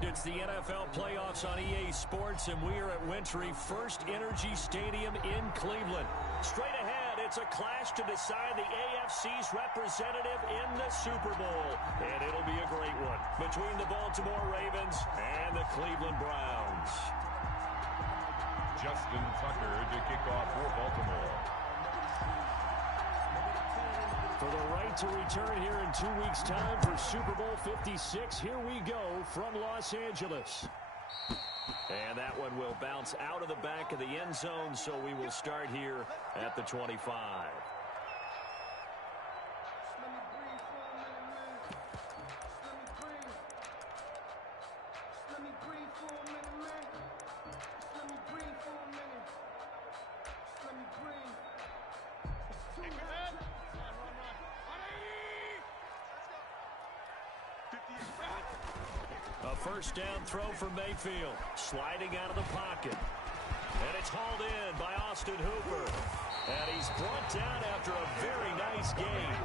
It's the NFL playoffs on EA Sports, and we are at Wintry First Energy Stadium in Cleveland. Straight ahead, it's a clash to decide the AFC's representative in the Super Bowl. And it'll be a great one between the Baltimore Ravens and the Cleveland Browns. Justin Tucker to kick off for Baltimore. For the right to return here in 2 weeks' time for Super Bowl 56, here we go from Los Angeles. And that one will bounce out of the back of the end zone, so we will start here at the 25. A first down throw for Mayfield, sliding out of the pocket. And it's hauled in by Austin Hooper. And he's brought down after a very nice game.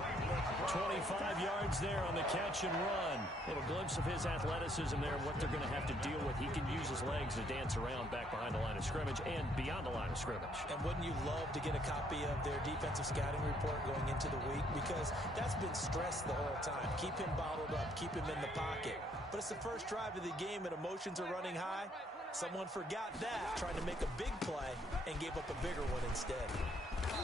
25 yards there on the catch and run. A little glimpse of his athleticism there, what they're going to have to deal with. He can use his legs to dance around back behind the line of scrimmage and beyond the line of scrimmage. And wouldn't you love to get a copy of their defensive scouting report going into the week? Because that's been stressed the whole time. Keep him bottled up. Keep him in the pocket. But it's the first drive of the game and emotions are running high. Someone forgot that, tried to make a big play, and gave up a bigger one instead.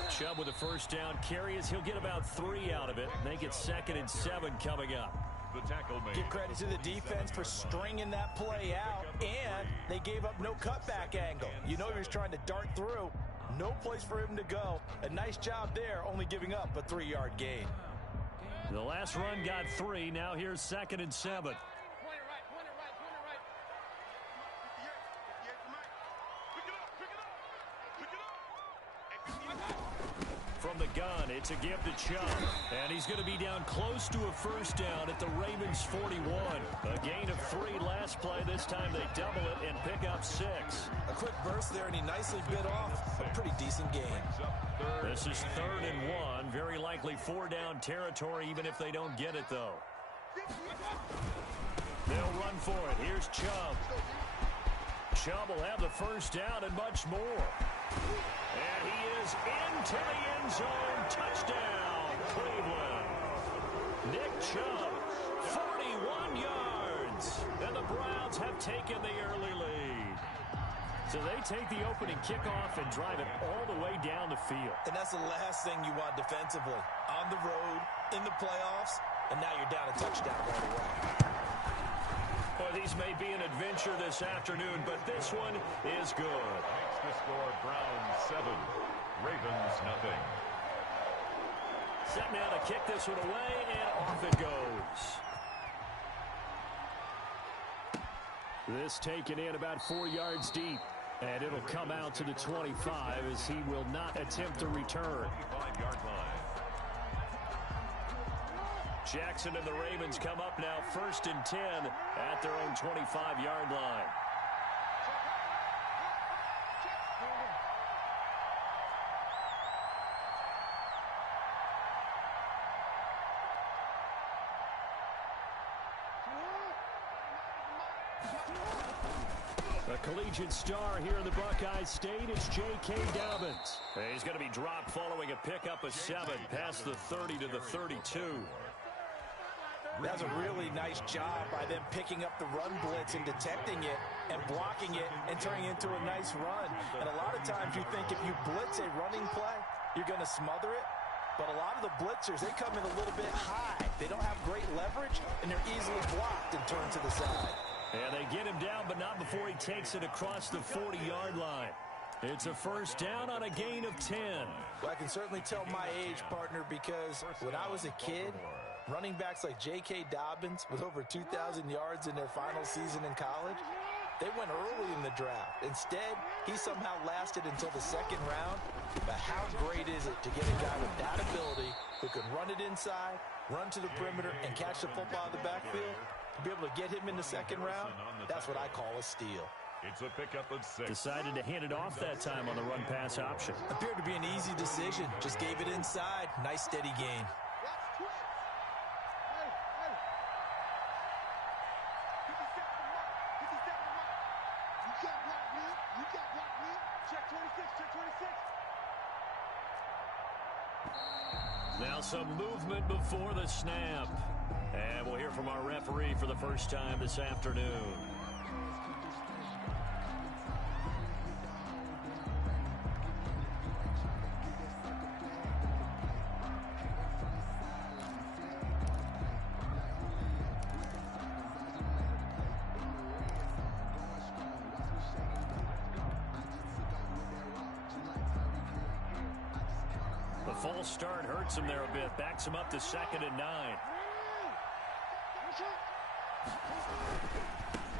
Chubb with a first down carry as he'll get about 3 out of it. Make it 2nd and 7 coming up. The tackle made. Give credit to the defense for stringing that play out, and they gave up no cutback angle. You know he was trying to dart through. No place for him to go. A nice job there, only giving up a 3-yard gain. The last run got 3. Now here's 2nd and 7. From the gun, it's a give to Chubb. And he's going to be down close to a first down at the Ravens 41. A gain of 3 last play. This time they double it and pick up 6. A quick burst there, and he nicely bit off a pretty decent gain. This is 3rd and 1. Very likely 4-down territory, even if they don't get it, though. They'll run for it. Here's Chubb. Chubb will have the first down and much more. And he is into the end zone. Touchdown, Cleveland. Nick Chubb, 41 yards. And the Browns have taken the early lead. So they take the opening kickoff and drive it all the way down the field. And that's the last thing you want defensively. On the road, in the playoffs, and now you're down a touchdown right away. Well, these may be an adventure this afternoon, but this one is good. Makes the score Browns 7, Ravens nothing. Set now to kick this one away, and off it goes. This taken in about 4 yards deep, and it'll come out to the 25 as he will not attempt to return. 25-yard line. Jackson and the Ravens come up now 1st and 10 at their own 25-yard line. A collegiate star here in the Buckeye State is J.K. Dobbins. He's going to be dropped following a pickup of 7 past the 30 to the 32. That's a really nice job by them picking up the run blitz and detecting it and blocking it and turning it into a nice run. And a lot of times you think if you blitz a running play, you're going to smother it. But a lot of the blitzers, they come in a little bit high. They don't have great leverage, and they're easily blocked and turned to the side. And they get him down, but not before he takes it across the 40-yard line. It's a first down on a gain of 10. Well, I can certainly tell my age, partner, because when I was a kid, running backs like J.K. Dobbins with over 2,000 yards in their final season in college, they went early in the draft. Instead, he somehow lasted until the second round. But how great is it to get a guy with that ability who can run it inside, run to the perimeter, and catch the football out of the backfield? To be able to get him in the second round, that's what I call a steal. It's a pickup of 6. Decided to hand it off that time on the run-pass option. Appeared to be an easy decision. Just gave it inside. Nice, steady gain. Now some movement before the snap. And we'll hear from our referee for the first time this afternoon. The false start hurts him there a bit. Backs him up to 2nd and 9.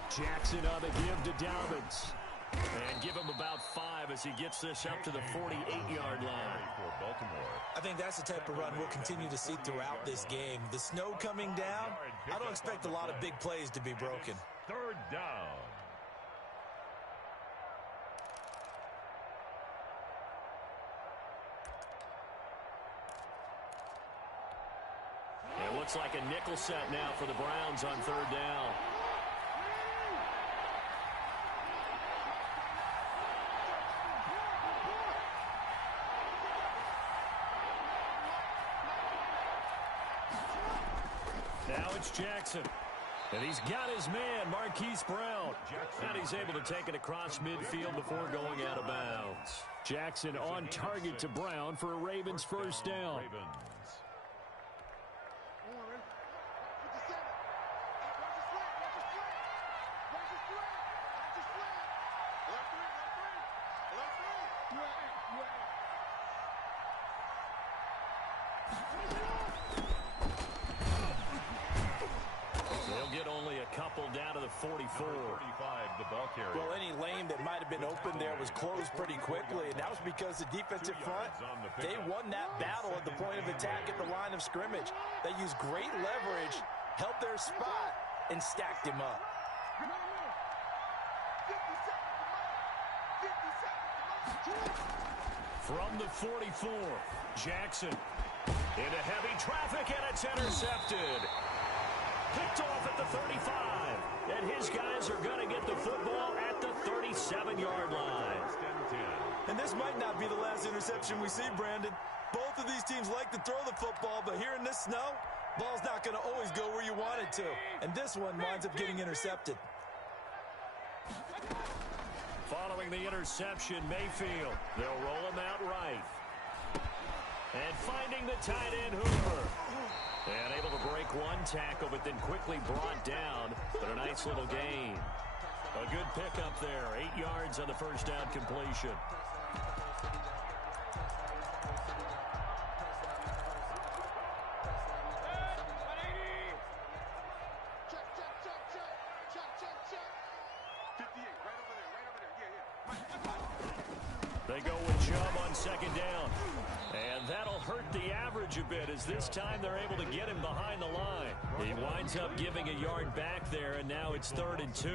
Jackson on the give to Dobbins. And give him about 5 as he gets this up to the 48-yard line. For Baltimore. I think that's the type of run we'll continue to see throughout this game. The snow coming down, I don't expect a lot of big plays to be broken. 3rd down. It looks like a nickel set now for the Browns on 3rd down. Now it's Jackson. And he's got his man, Marquise Brown. And he's able to take it across midfield before going out of bounds. Jackson on target to Brown for a Ravens first down. They'll get only a couple down to the 44. 35, the ball carrier. Well, any lane that might have been open there was closed pretty quickly, and that was because the defensive front, they won that battle at the point of attack at the line of scrimmage. They used great leverage, held their spot, and stacked him up. From the 44, Jackson into heavy traffic, and it's intercepted. Picked off at the 35, and his guys are going to get the football at the 37-yard line. And this might not be the last interception we see, Brandon. Both of these teams like to throw the football, but here in this snow, ball's not going to always go where you want it to. And this one winds up getting intercepted. Following the interception, Mayfield. They'll roll him out right. And finding the tight end, Hooper. And able to break one tackle, but then quickly brought down. But a nice little gain. A good pickup there. 8 yards on the first down completion. They go with Chubb on 2nd down. And that'll hurt the average a bit as this time they're able to get him behind the line. He winds up giving a yard back there, and now it's 3rd and 2.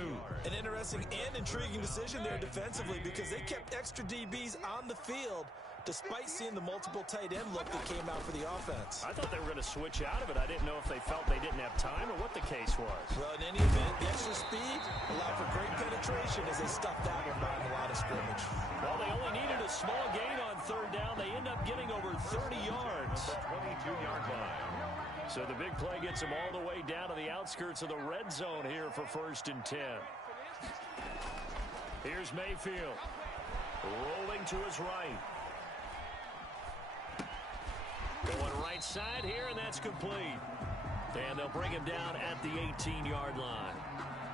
An interesting and intriguing decision there defensively because they kept extra DBs on the field despite seeing the multiple tight end look that came out for the offense. I thought they were going to switch out of it. I didn't know if they felt they didn't have time or what the case was. Well, in any event, the extra speed allowed for great penetration as they stuffed that one behind the line of scrimmage. Well, they only needed a small gain on 3rd down. They end up getting over 30 yards. 22-yard line. So the big play gets them all the way down to the outskirts of the red zone here for 1st and 10. Here's Mayfield. Rolling to his right. Going right side here, and that's complete. And they'll bring him down at the 18-yard line.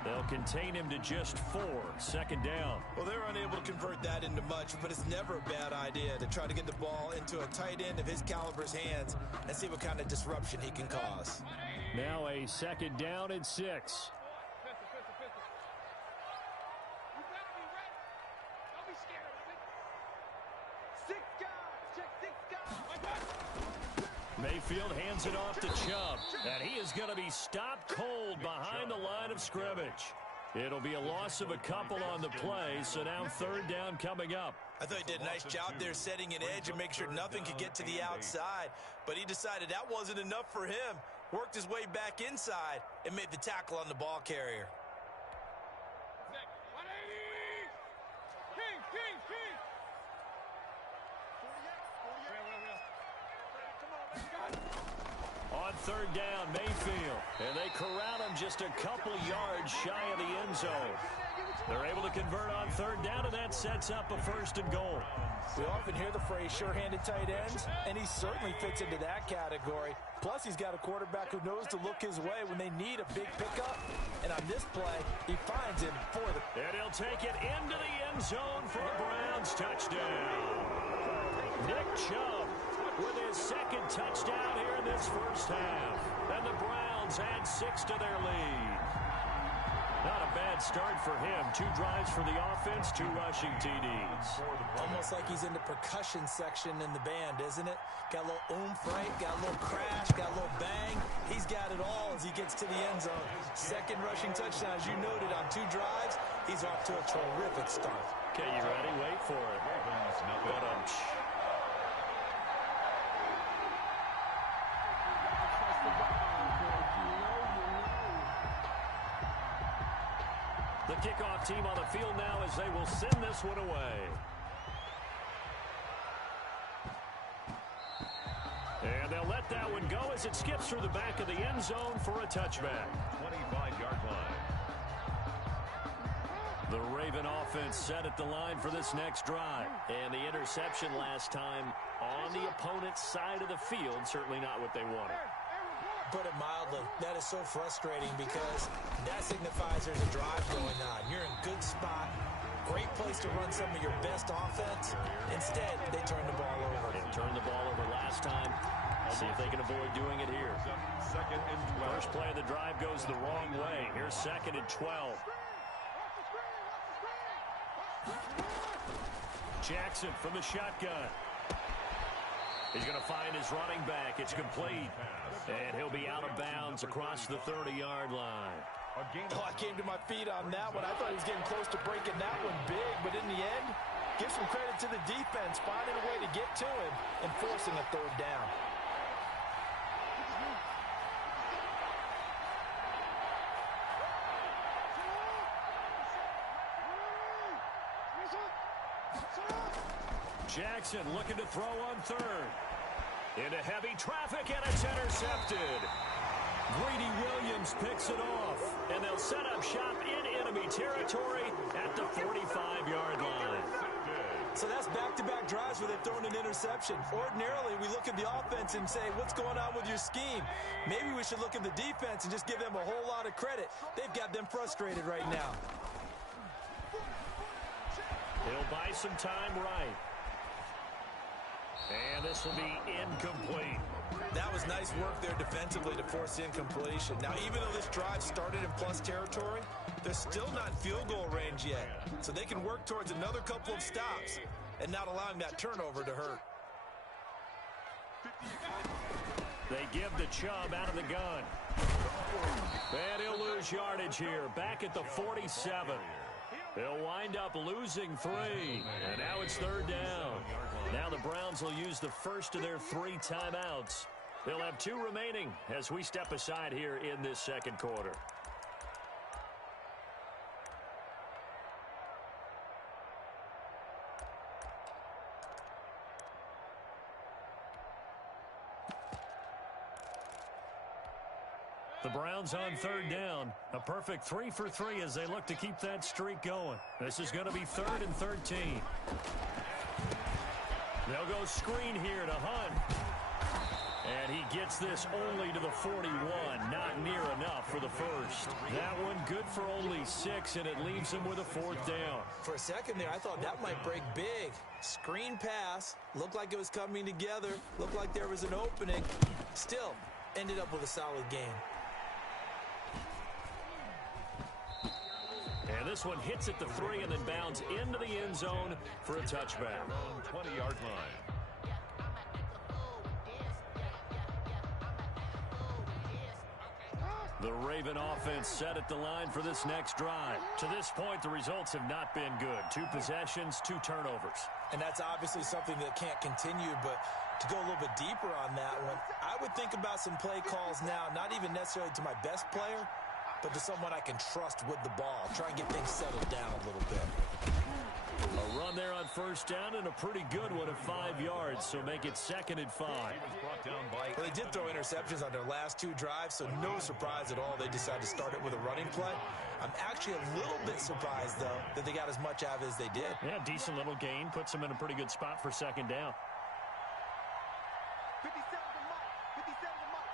They'll contain him to just 4. Second down. Well, they're unable to convert that into much, but it's never a bad idea to try to get the ball into a tight end of his caliber's hands and see what kind of disruption he can cause. Now a second down and 6. Mayfield hands it off to Chubb, and he is going to be stopped cold behind the line of scrimmage. It'll be a loss of a couple on the play, so now third down coming up. I thought he did a nice job there setting an edge and make sure nothing could get to the outside, but he decided that wasn't enough for him. Worked his way back inside and made the tackle on the ball carrier. On third down, Mayfield, and they corral him just a couple yards shy of the end zone. They're able to convert on third down, and that sets up a first and goal. We often hear the phrase sure-handed tight ends, and he certainly fits into that category. Plus, he's got a quarterback who knows to look his way when they need a big pickup. And on this play, he finds him for the... And he'll take it into the end zone for a Browns touchdown. Nick Chubb with his second touchdown here in this first half. And the Browns add 6 to their lead. Not a bad start for him. 2 drives for the offense, 2 rushing TDs. Almost like he's in the percussion section in the band, isn't it? Got a little oomph, right? Got a little crash, got a little bang. He's got it all as he gets to the end zone. Second rushing touchdown, as you noted, on 2 drives. He's off to a terrific start. Okay, you ready? Wait for it. The kickoff team on the field now as they will send this one away. And they'll let that one go as it skips through the back of the end zone for a touchback. 25-yard line. The Raven offense set at the line for this next drive. And the interception last time on the opponent's side of the field. Certainly not what they wanted. Put it mildly, that is so frustrating because that signifies there's a drive going on. You're in good spot, great place to run some of your best offense. Instead, they turn the ball over. They turned the ball over last time. See if they can avoid doing it here. Second and 12. First play of the drive goes the wrong way. Here's second and 12. Jackson from the shotgun. He's going to find his running back. It's complete. And he'll be out of bounds across the 30-yard line. Oh, I came to my feet on that one. I thought he was getting close to breaking that one big, but in the end, give some credit to the defense, finding a way to get to him and forcing a third down. Jackson looking to throw on third. Into heavy traffic, and it's intercepted. Greedy Williams picks it off, and they'll set up shop in enemy territory at the 45-yard line. So that's back-to-back drives where they've thrown an interception. Ordinarily, we look at the offense and say, what's going on with your scheme? Maybe we should look at the defense and just give them a whole lot of credit. They've got them frustrated right now. He'll buy some time right. And this will be incomplete. That was nice work there defensively to force the incompletion. Now, even though this drive started in plus territory, they're still not in field goal range yet. So they can work towards another couple of stops and not allowing that turnover to hurt. They give the Chubb out of the gun. And he'll lose yardage here. Back at the 47. They'll wind up losing 3. And now it's third down. Now the Browns will use the first of their 3 timeouts. They'll have 2 remaining as we step aside here in this second quarter. The Browns on third down. A perfect 3 for 3 as they look to keep that streak going. This is going to be 3rd and 13. They'll go screen here to Hunt. And he gets this only to the 41. Not near enough for the first. That one good for only 6, and it leaves him with a 4th down. For a second there, I thought that might break big. Screen pass. Looked like it was coming together. Looked like there was an opening. Still, ended up with a solid game. And this one hits at the 3 and then bounds into the end zone for a touchback. 20-yard line. The Raven offense set at the line for this next drive. To this point, the results have not been good. 2 possessions, 2 turnovers. And that's obviously something that can't continue, but to go a little bit deeper on that one, I would think about some play calls now, not even necessarily to my best player, but to someone I can trust with the ball. Try and get things settled down a little bit. A run there on 1st down and a pretty good one of 5 yards, so make it 2nd and 5. Well, they did throw interceptions on their last 2 drives, so no surprise at all they decided to start it with a running play. I'm actually a little bit surprised, though, that they got as much out of it as they did. Yeah, decent little gain. Puts them in a pretty good spot for 2nd down. 57 to Mike. 57 to Mike.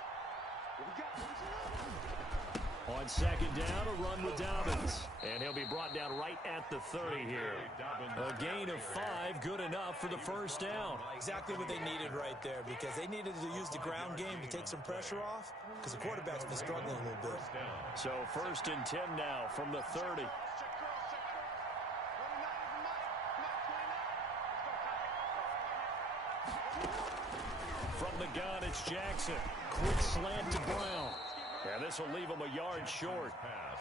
What we got? On 2nd down, a run with Dobbins. And he'll be brought down right at the 30 here. A gain of 5, good enough for the 1st down. Exactly what they needed right there, because they needed to use the ground game to take some pressure off, because the quarterback's been struggling a little bit. So 1st and 10 now from the 30. From the gun, it's Jackson. Quick slant to Brown. And this will leave him a yard short.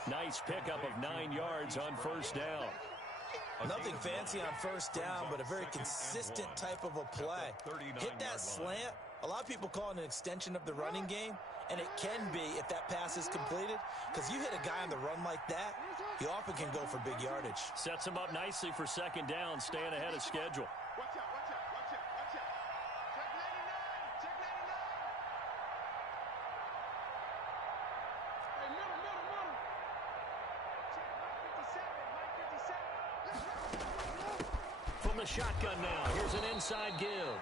Nice pickup of 9 yards on 1st down. Nothing fancy on 1st down, but a very consistent type of a play. Hit that slant. A lot of people call it an extension of the running game, and it can be if that pass is completed, because you hit a guy on the run like that, he often can go for big yardage. Sets him up nicely for 2nd down, staying ahead of schedule. Watch out, watch out, watch out, watch out. Check 99, check 99. Hey, middle. Check Mike 57, Mike 57. From the shotgun now, here's an inside give.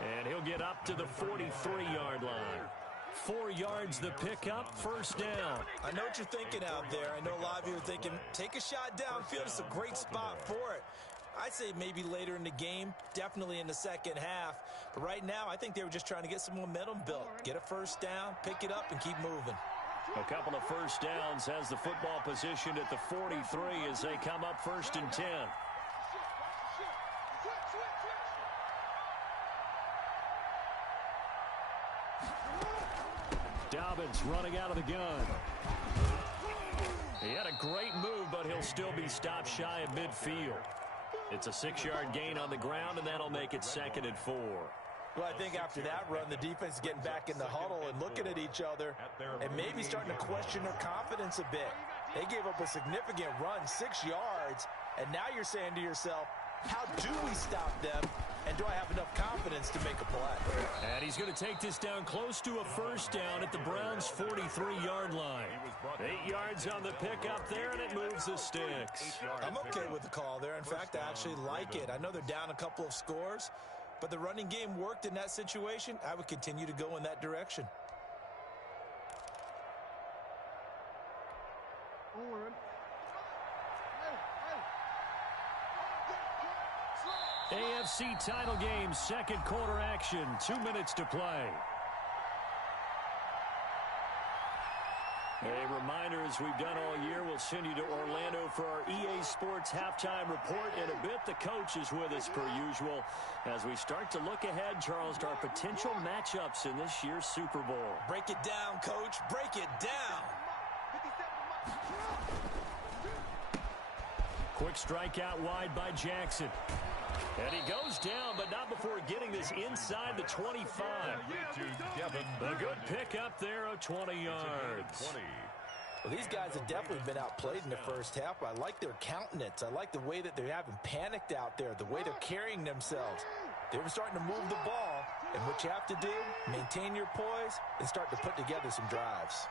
And he'll get up to the 43-yard line. 4 yards the pickup, 1st down. I know what you're thinking out there. I know a lot of you are thinking, take a shot downfield. It's a great spot for it. I'd say maybe later in the game, definitely in the 2nd half. But right now, I think they were just trying to get some momentum built. Get a 1st down, pick it up, and keep moving. A couple of 1st downs has the football positioned at the 43 as they come up 1st and 10. Dobbins running out of the gun. He had a great move, but he'll still be stopped shy of midfield. It's a 6-yard gain on the ground, and that'll make it 2nd and 4. Well, I think after that run, the defense is getting back in the huddle and looking at each other and maybe starting to question their confidence a bit. They gave up a significant run, 6 yards, and now you're saying to yourself, how do we stop them, and do I have enough confidence to make a play? And he's going to take this down close to a 1st down at the Browns' 43-yard line. 8 yards on the pickup there, and it moves the sticks. I'm okay with the call there. In fact, I actually like it. I know they're down a couple of scores, but the running game worked in that situation. I would continue to go in that direction. AFC title game, 2nd quarter action, 2 minutes to play. A reminder, as we've done all year, we'll send you to Orlando for our EA Sports halftime report. In a bit, the coach is with us per usual as we start to look ahead, Charles, to our potential matchups in this year's Super Bowl. Break it down, Coach. Break it down. Quick strike out wide by Jackson. And he goes down, but not before getting this inside the 25. A good pickup there of 20 yards. Well, these guys have definitely been outplayed in the 1st half. I like their countenance. I like the way that they haven't panicked out there, the way they're carrying themselves. They were starting to move the ball, and what you have to do, maintain your poise and start to put together some drives.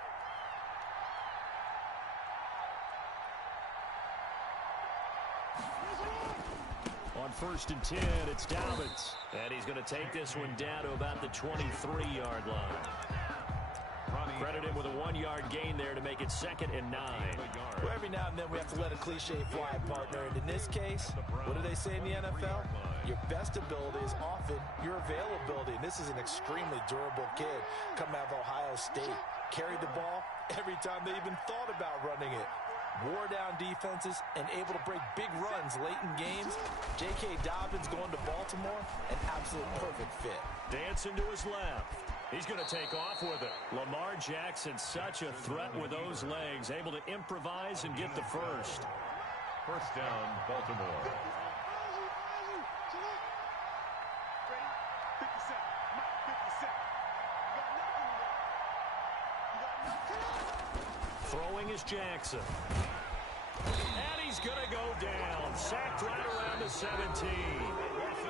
On first and 10. It's Dobbins. And he's going to take this one down to about the 23-yard line. Credit him with a 1-yard gain there to make it 2nd and 9. Well, every now and then we have to let a cliche fly, partner. And in this case, what do they say in the NFL? Your best ability is often your availability. And this is an extremely durable kid coming out of Ohio State. Carried the ball every time they even thought about running it. Wore down defenses and able to break big runs late in games. J.K. Dobbins going to Baltimore, an absolute perfect fit. Dancing to his left. He's going to take off with it. Lamar Jackson, such a threat with those legs, able to improvise and get the first. First down, Baltimore. Throwing is Jackson. And he's going to go down. Sacked right around the 17.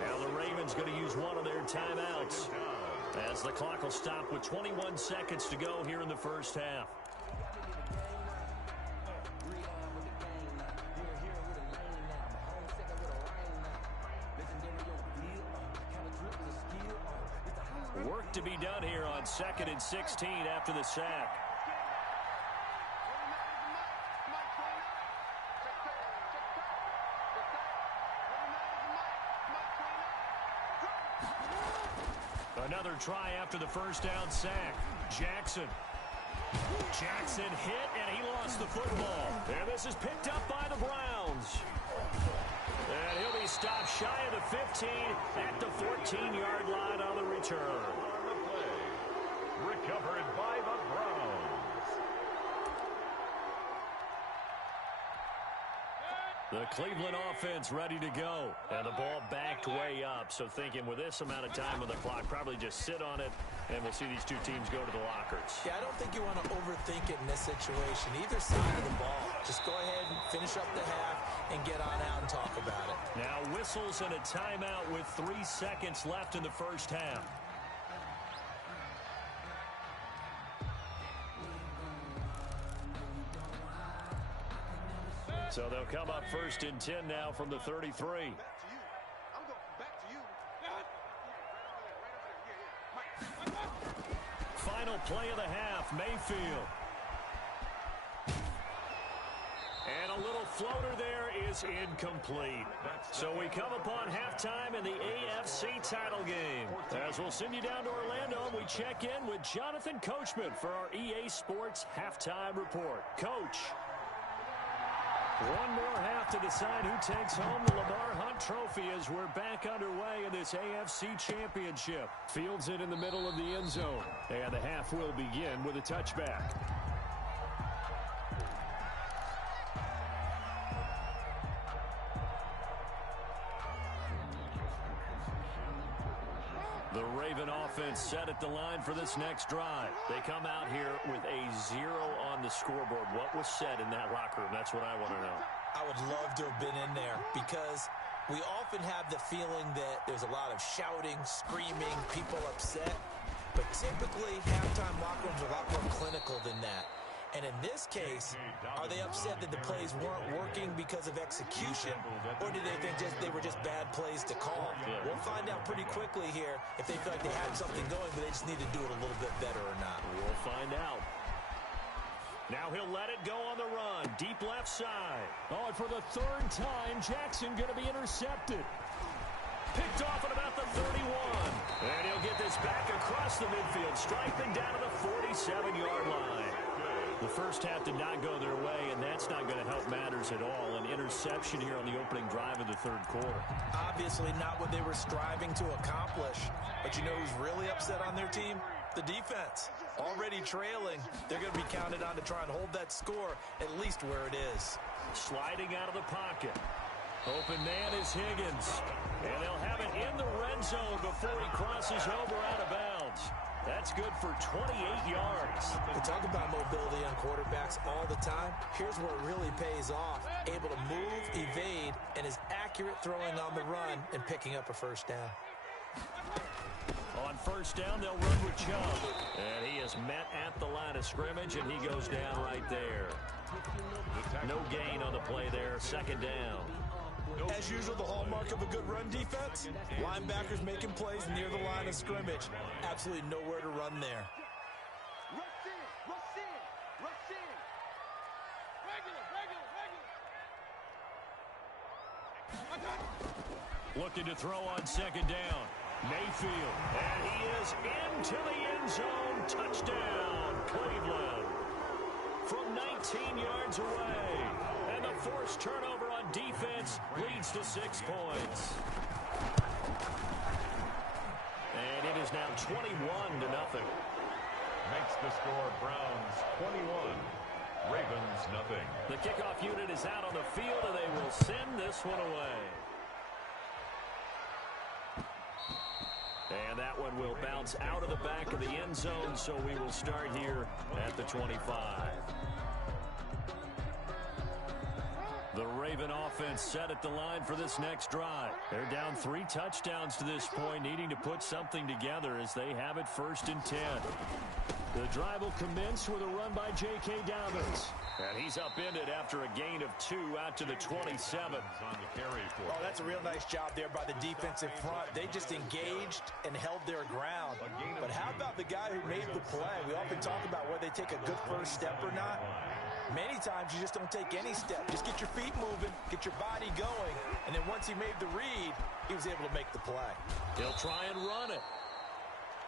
Now the Ravens going to use one of their timeouts, as the clock will stop with 21 seconds to go here in the first half. Work to be done here on 2nd and 16 after the sack. Another try after the first down sack. Jackson hit, and he lost the football. And this is picked up by the Browns. And he'll be stopped shy of the 15 at the 14-yard line on the return. Recovered by the Browns. The Cleveland offense ready to go. And the ball backed way up. So thinking with this amount of time on the clock, probably just sit on it, and we'll see these two teams go to the lockers. Yeah, I don't think you want to overthink it in this situation. Either side of the ball. Just go ahead and finish up the half and get on out and talk about it. Now whistles and a timeout with 3 seconds left in the first half. So they'll come up first and 10 now from the 33. Final play of the half, Mayfield. And a little floater there is incomplete. So we come upon halftime in the AFC title game. As we'll send you down to Orlando, we check in with Jonathan Coachman for our EA Sports Halftime Report. Coach. One more half to decide who takes home the Lamar Hunt Trophy as we're back underway in this AFC Championship. Fields it in the middle of the end zone. And the half will begin with a touchback. The Raven offense set at the line for this next drive. They come out here with a 0 on the scoreboard. What was said in that locker room? That's what I want to know. I would love to have been in there because we often have the feeling that there's a lot of shouting, screaming, people upset. But typically, halftime locker rooms are a lot more clinical than that. And in this case, are they upset that the plays weren't working because of execution, or do they think they were just bad plays to call? We'll find out pretty quickly here if they feel like they had something going, but they just need to do it a little bit better or not. We'll find out. Now he'll let it go on the run, deep left side. Oh, and for the 3rd time, Jackson going to be intercepted. Picked off at about the 31. And he'll get this back across the midfield, striping down to the 47-yard line. The first half did not go their way, and that's not going to help matters at all. An interception here on the opening drive of the 3rd quarter. Obviously not what they were striving to accomplish. But you know who's really upset on their team? The defense. Already trailing. They're going to be counted on to try and hold that score at least where it is. Sliding out of the pocket. Open man is Higgins. And they'll have it in the red zone before he crosses over out of bounds. That's good for 28 yards. We talk about mobility on quarterbacks all the time. Here's where it really pays off. Able to move, evade, and is accurate throwing on the run and picking up a first down. On first down, they'll run with Chubb. And he is met at the line of scrimmage, and he goes down right there. No gain on the play there. 2nd down. As usual, the hallmark of a good run defense, linebackers making plays near the line of scrimmage. Absolutely nowhere to run there. Rush in, rush in, rush in. Regular, regular, regular. I got it. Looking to throw on second down. Mayfield. And he is into the end zone. Touchdown, Cleveland. From 19 yards away. And the forced turnover on defense leads to 6 points. And it is now 21-0. Makes the score Browns 21, Ravens nothing. The kickoff unit is out on the field, and they will send this one away. And that one will bounce out of the back of the end zone, so we will start here at the 25. The Raven offense set at the line for this next drive. They're down 3 touchdowns to this point, needing to put something together as they have it 1st and 10. The drive will commence with a run by J.K. Dobbins. And he's upended after a gain of 2 out to the 27. Oh, that's a real nice job there by the defensive front. They just engaged and held their ground. But how about the guy who made the play? We often talk about whether they take a good first step or not. Many times you just don't take any step. Just get your feet moving, get your body going, and then once he made the read, he was able to make the play. He'll try and run it.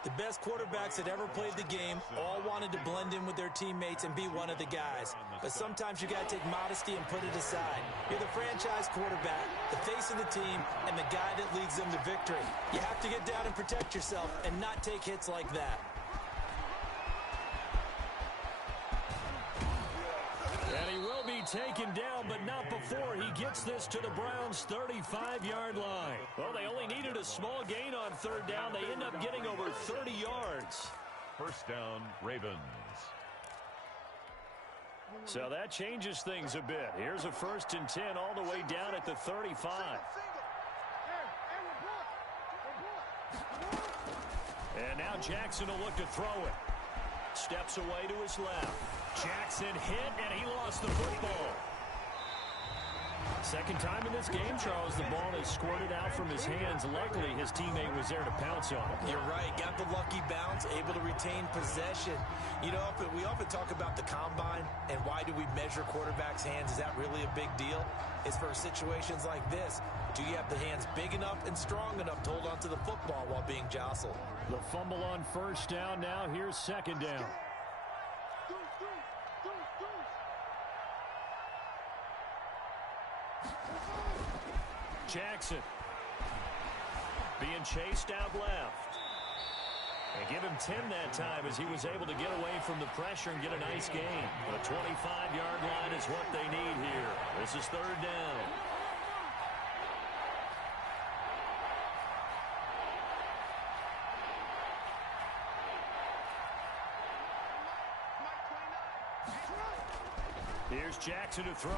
The best quarterbacks that ever played the game all wanted to blend in with their teammates and be one of the guys. But sometimes you got to take modesty and put it aside. You're the franchise quarterback, the face of the team, and the guy that leads them to victory. You have to get down and protect yourself and not take hits like that. And he will be taken down, but not before he gets this to the Browns' 35-yard line. Well, they only needed a small gain on 3rd down. They end up getting over 30 yards. First down, Ravens. So that changes things a bit. Here's a 1st and 10 all the way down at the 35. And now Jackson will look to throw it. Steps away to his left. Jackson hit, and he lost the football. Second time in this game, Charles, the ball is squirted out from his hands. Luckily, his teammate was there to pounce on it. You're right. Got the lucky bounce, able to retain possession. You know, we often talk about the combine and why do we measure quarterbacks' hands. Is that really a big deal? It's for situations like this. Do you have the hands big enough and strong enough to hold onto the football while being jostled? The fumble on 1st down. Now here's 2nd down. Jackson being chased out left. And give him 10 that time as he was able to get away from the pressure and get a nice gain. The 25-yard line is what they need here. This is 3rd down. Here's Jackson to throw.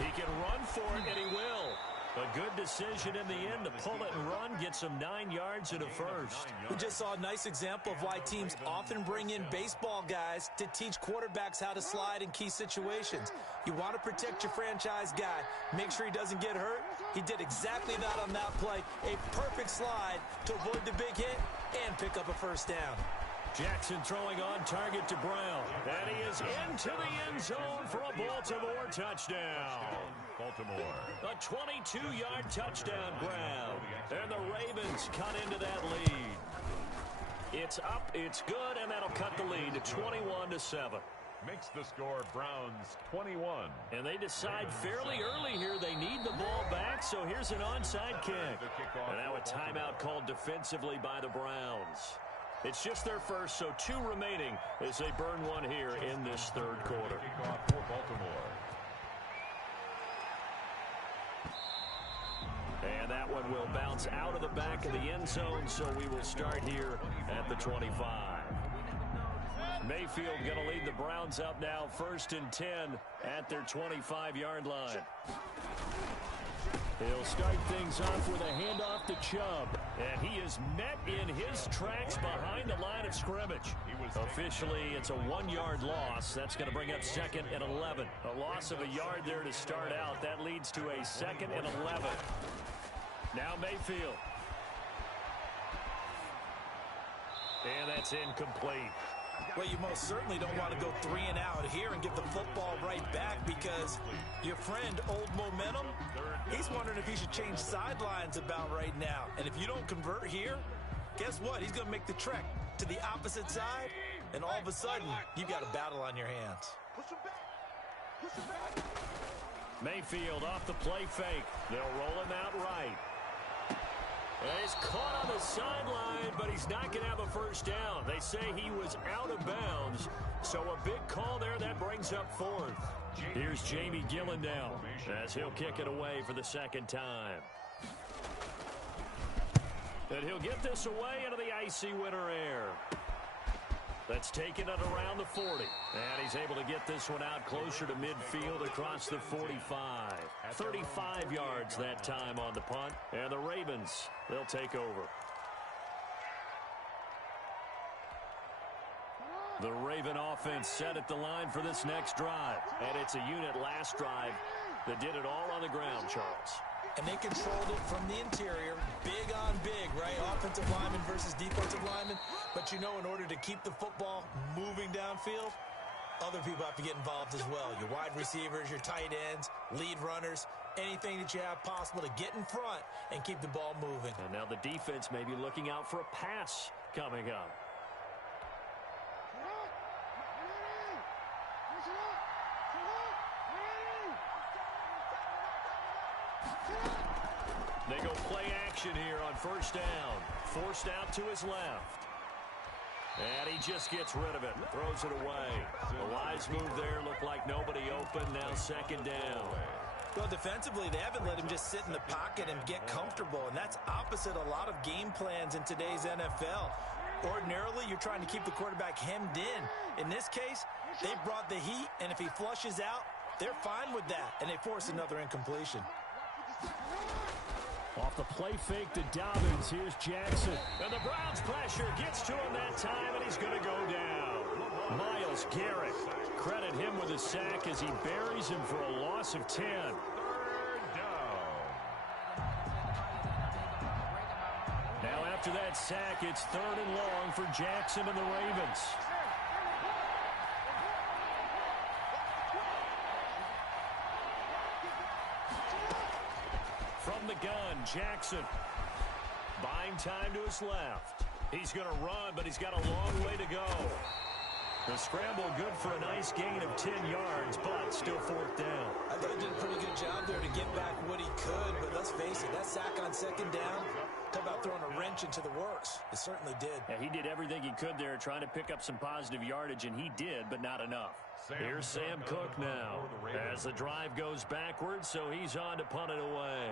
He can run for it, and he will. A good decision in the end to pull it and run, get some 9 yards and a 1st. We just saw a nice example of why teams often bring in baseball guys to teach quarterbacks how to slide in key situations. You want to protect your franchise guy. Make sure he doesn't get hurt. He did exactly that on that play. A perfect slide to avoid the big hit and pick up a 1st down. Jackson throwing on target to Brown. And he is into the end zone for a Baltimore touchdown. Baltimore. A 22-yard touchdown grab. And the Ravens cut into that lead. It's up, it's good, and that'll cut the lead to 21-7. Makes the score Browns 21. And they decide fairly early here they need the ball back, so here's an onside kick. And now a timeout called defensively by the Browns. It's just their first, so 2 remaining as they burn one here in this 3rd quarter. Kickoff for Baltimore. And that one will bounce out of the back of the end zone, so we will start here at the 25. Mayfield going to lead the Browns up now, 1st and 10 at their 25-yard line. He'll start things off with a handoff to Chubb. And he is met in his tracks behind behind the line of scrimmage. Officially, it's a 1-yard loss. That's going to bring up 2nd and 11. A loss of a yard there to start out. That leads to a 2nd and 11. Now Mayfield. And that's incomplete. Well, you most certainly don't want to go 3 and out here and give the football right back, because your friend, Old Momentum, he's wondering if he should change sidelines about right now. And if you don't convert here, guess what? He's going to make the trek to the opposite side, and all of a sudden, you've got a battle on your hands. Mayfield off the play fake. They'll roll him out right. And he's caught on the sideline, but he's not going to have a first down. They say he was out of bounds, so a big call there. That brings up 4th. Here's Jamie Gillendow as he'll kick it away for the 2nd time. And he'll get this away into the icy winter air. That's taken it around the 40. And he's able to get this one out closer to midfield across the 45. 35 yards that time on the punt. And the Ravens, they'll take over. The Raven offense set at the line for this next drive. And it's a unit last drive that did it all on the ground, Charles. And they controlled it from the interior, big on big, right? Offensive lineman versus defensive lineman. But you know, in order to keep the football moving downfield, other people have to get involved as well. Your wide receivers, your tight ends, lead runners, anything that you have possible to get in front and keep the ball moving. And now the defense may be looking out for a pass coming up. They go play action here on first down. Forced out to his left. And he just gets rid of it. Throws it away. A wise move there. Looked like nobody open. Now 2nd down. Well, defensively, they haven't let him just sit in the pocket and get comfortable. And that's opposite a lot of game plans in today's NFL. Ordinarily, you're trying to keep the quarterback hemmed in. In this case, they brought the heat. And if he flushes out, they're fine with that. And they force another incompletion. Off the play fake to Dobbins. Here's Jackson. And the Browns pressure gets to him that time, and he's going to go down. Myles Garrett. Credit him with a sack as he buries him for a loss of 10. 3rd down. Now after that sack, it's 3rd and long for Jackson and the Ravens. From the gun, Jackson. Buying time to his left. He's going to run, but he's got a long way to go. The scramble good for a nice gain of 10 yards, but still 4th down. I thought he did a pretty good job there to get back what he could, but let's face it, that sack on 2nd down, talk about throwing a wrench into the works. It certainly did. Yeah, he did everything he could there trying to pick up some positive yardage, and he did, but not enough. Here's Sam Cook now as the drive goes backwards, so he's on to punt it away.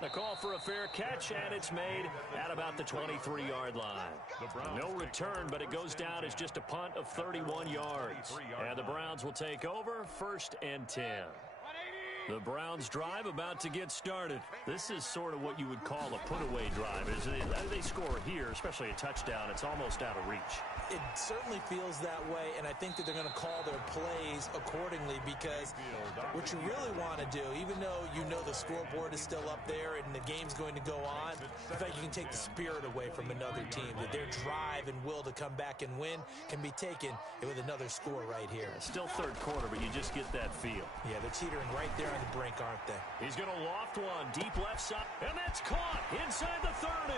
The call for a fair catch, and it's made at about the 23-yard line. No return, but it goes down as just a punt of 31 yards. And the Browns will take over 1st and 10. The Browns drive about to get started. This is sort of what you would call a put-away drive. As they score here, especially a touchdown, it's almost out of reach. It certainly feels that way, and I think that they're going to call their plays accordingly, because what you really want to do, even though you know the scoreboard is still up there and the game's going to go on, in fact, you can take the spirit away from another team, that their drive and will to come back and win can be taken with another score right here. Still 3rd quarter, but you just get that feel. Yeah, they're teetering right there on the brink, aren't they? He's going to loft one, deep left side, and that's caught inside the 30.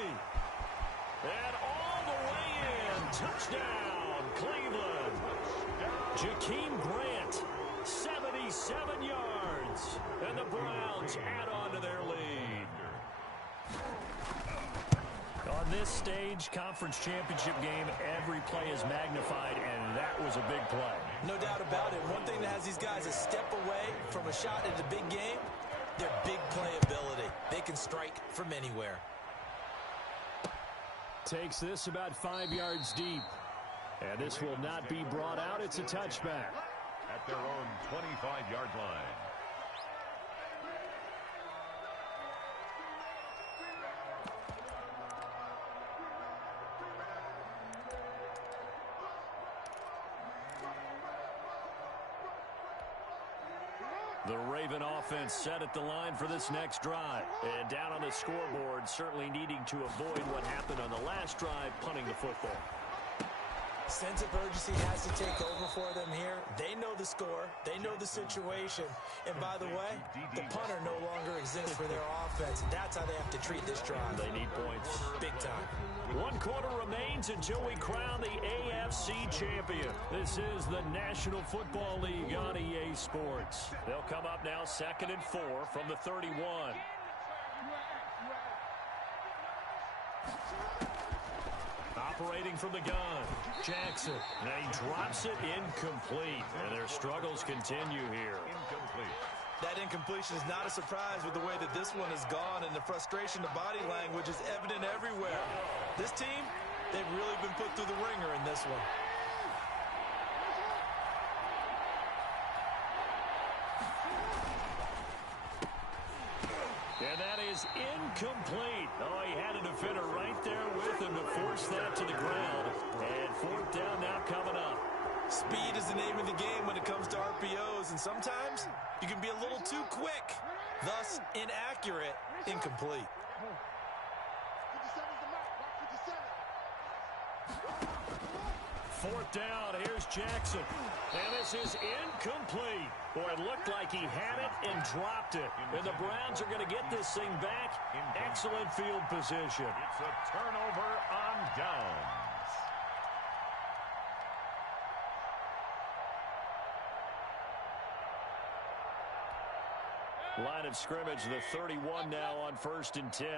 And all the way in. Touchdown, Cleveland. Jakeem Grant, 77 yards. And the Browns add on to their lead. On this stage, conference championship game, every play is magnified, and that was a big play. No doubt about it. One thing that has these guys a step away from a shot at the big game, their big playability. They can strike from anywhere. Takes this about 5 yards deep. And this will not be brought out. It's a touchback. at their own 25-yard line. The Raven offense set at the line for this next drive. And down on the scoreboard, certainly needing to avoid what happened on the last drive, punting the football. Sense of urgency has to take over for them here. They know the score. They know the situation. And by the way, the punter no longer exists for their offense. That's how they have to treat this drive. They need points. Big time. 1 quarter remains until we crown the AFC champion. This is the National Football League on EA Sports. They'll come up now 2nd and 4 from the 31. Operating from the gun, Jackson. And he drops it incomplete. And their struggles continue here. Incomplete. That incompletion is not a surprise with the way that this one has gone, and the frustration, the body language is evident everywhere. This team, they've really been put through the ringer in this one. And that is incomplete. Oh, he had a defender right there with him to force that to the ground. And 4th down now coming up. Speed is the name of the game when it comes to RPOs, and sometimes you can be a little too quick, thus inaccurate, incomplete. 4th down, here's Jackson. And this is incomplete. Boy, it looked like he had it and dropped it. And the Browns are going to get this thing back. Excellent field position. It's a turnover on downs. Line of scrimmage, the 31 now on 1st and 10.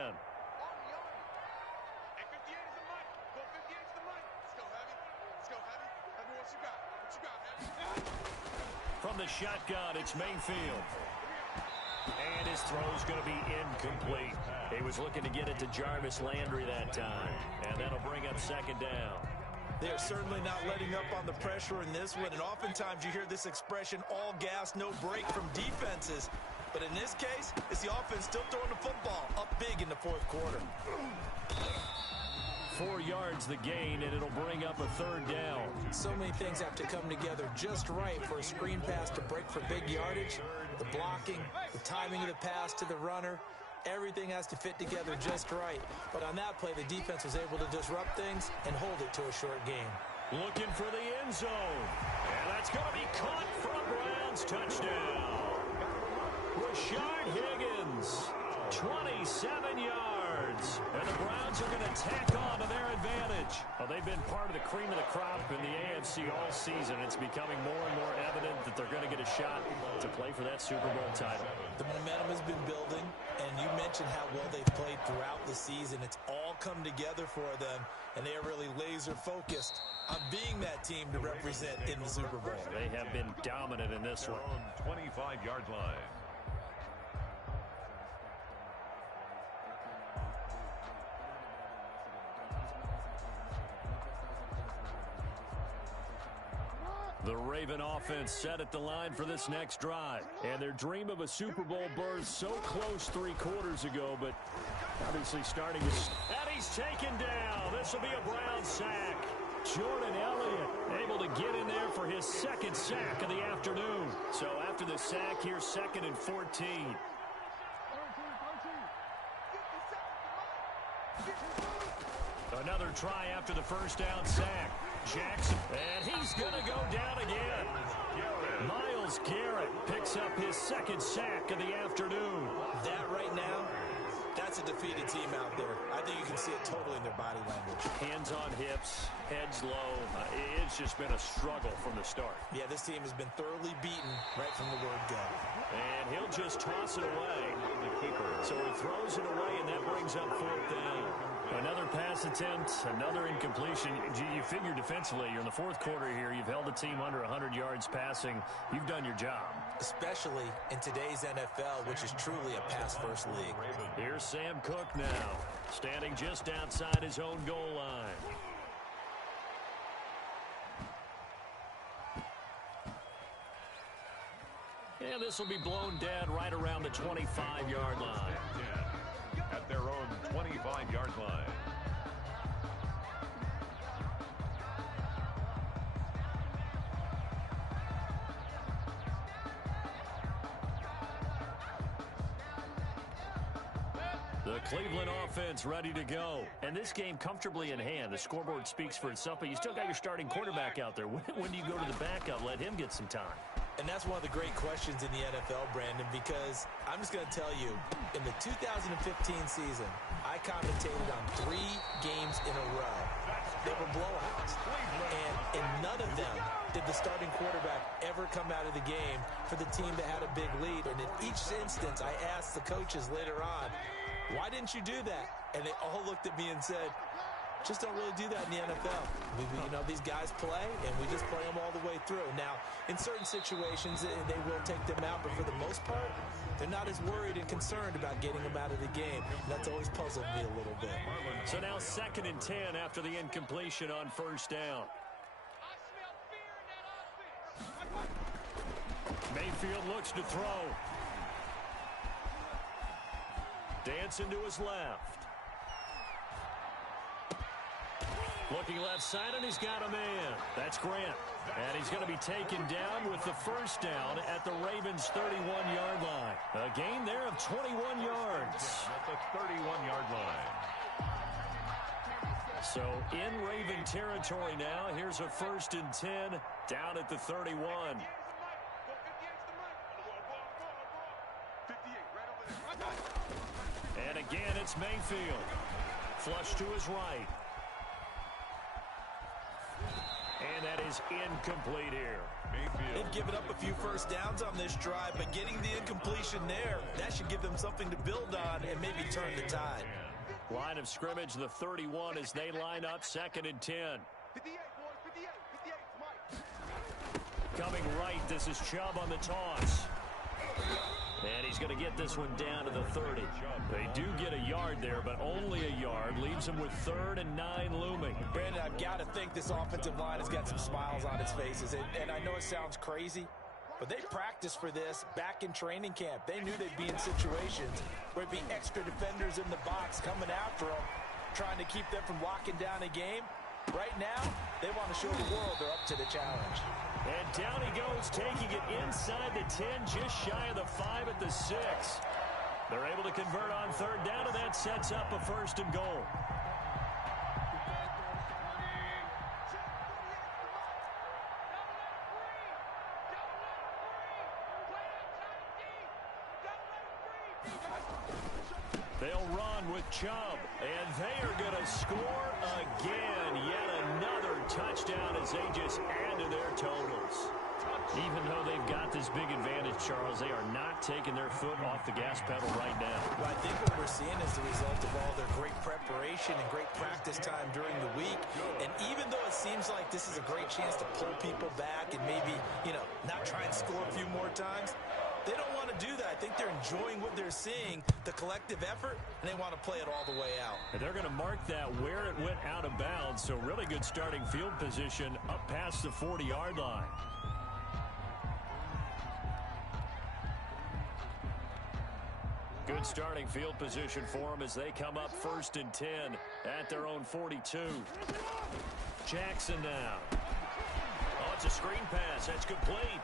From the shotgun, it's Mayfield. And his throw's going to be incomplete. He was looking to get it to Jarvis Landry that time. And that'll bring up 2nd down. They are certainly not letting up on the pressure in this one, and oftentimes you hear this expression, all gas, no break from defenses. But in this case, it's the offense still throwing the football up big in the 4th quarter. 4 yards the gain, and it'll bring up a 3rd down. So many things have to come together just right for a screen pass to break for big yardage. The blocking, the timing of the pass to the runner, everything has to fit together just right. But on that play, the defense was able to disrupt things and hold it to a short game. Looking for the end zone. And that's going to be caught for a Browns touchdown. Rashard Higgins, 27 yards. And the Browns are going to tack on to their advantage. Well, they've been part of the cream of the crop in the AFC all season. It's becoming more and more evident that they're going to get a shot to play for that Super Bowl title. The momentum has been building, and you mentioned how well they've played throughout the season. It's all come together for them, and they are really laser-focused on being that team to represent in the Super Bowl. They have been dominant in this one. 25-yard line. The Raven offense set at the line for this next drive. And their dream of a Super Bowl berth so close 3 quarters ago, but obviously starting to... And he's taken down. This will be a Brown sack. Jordan Elliott able to get in there for his 2nd sack of the afternoon. So after the sack, here's 2nd and 14. Another try after the 1st down sack. Jackson, and he's going to go down again. Myles Garrett picks up his 2nd sack of the afternoon. That right now, that's a defeated team out there. I think you can see it totally in their body language. Hands on hips, heads low. It's just been a struggle from the start. Yeah, this team has been thoroughly beaten right from the word go. And he'll just toss it away. So he throws it away, and that brings up 4th down. Another pass attempt, another incompletion. You figure defensively, you're in the 4th quarter here. You've held the team under 100 yards passing. You've done your job. Especially in today's NFL, which is truly a pass-first league. Here's Sam Cook now, standing just outside his own goal line. And this will be blown dead right around the 25-yard line. 10 at their own 25-yard line. The Cleveland offense ready to go. And this game comfortably in hand. The scoreboard speaks for itself, but you still got your starting quarterback out there. When do you go to the backup? Let him get some time. And that's one of the great questions in the NFL, Brandon, because I'm just going to tell you, in the 2015 season, I commentated on 3 games in a row. They were blowouts. And in none of them did the starting quarterback ever come out of the game for the team that had a big lead. And in each instance, I asked the coaches later on, why didn't you do that? And they all looked at me and said, just don't really do that in the NFL. You know, these guys play, and we just play them all the way through. Now, in certain situations, they will take them out, but for the most part, they're not as worried and concerned about getting them out of the game. And that's always puzzled me a little bit. So now 2nd and 10 after the incompletion on 1st down. Mayfield looks to throw. Dancing to his left. Looking left side, and he's got a man. That's Grant. And he's going to be taken down with the 1st down at the Ravens' 31-yard line. A gain there of 21 yards. At the 31-yard line. So in Raven territory now. Here's a 1st and 10 down at the 31. And again, it's Mayfield. Flush to his right. And that is incomplete here. Mayfield. They've given up a few 1st downs on this drive, but getting the incompletion there, that should give them something to build on and maybe turn the tide. Line of scrimmage, the 31 as they line up 2nd and 10. 58, boys, 58, 58, Mike. Coming right, this is Chubb on the toss. And he's going to get this one down to the 30. They do get a yard there, but only a yard. Leaves them with 3rd and 9 looming. Brandon, I've got to think this offensive line has got some smiles on its faces. And I know it sounds crazy, but they practiced for this back in training camp. They knew they'd be in situations where there'd be extra defenders in the box coming after them, trying to keep them from locking down a game. Right now, they want to show the world they're up to the challenge. And down he goes, taking it inside the 10, just shy of the 5 at the 6. They're able to convert on 3rd down, and that sets up a 1st and goal. They'll run with Chubb, and they are going to score again. Yet another touchdown as they just add to their totals. Even though they've got this big advantage, Charles, they are not taking their foot off the gas pedal right now. Well, I think what we're seeing is the result of all their great preparation and great practice time during the week. And even though it seems like this is a great chance to pull people back and maybe, not try and score a few more times, they don't want to do that. I think they're enjoying what they're seeing, the collective effort, and they want to play it all the way out. And they're going to mark that where it went out of bounds. So really good starting field position up past the 40-yard line. Good starting field position for them as they come up 1st and 10 at their own 42. Jackson now. Oh, it's a screen pass. That's complete.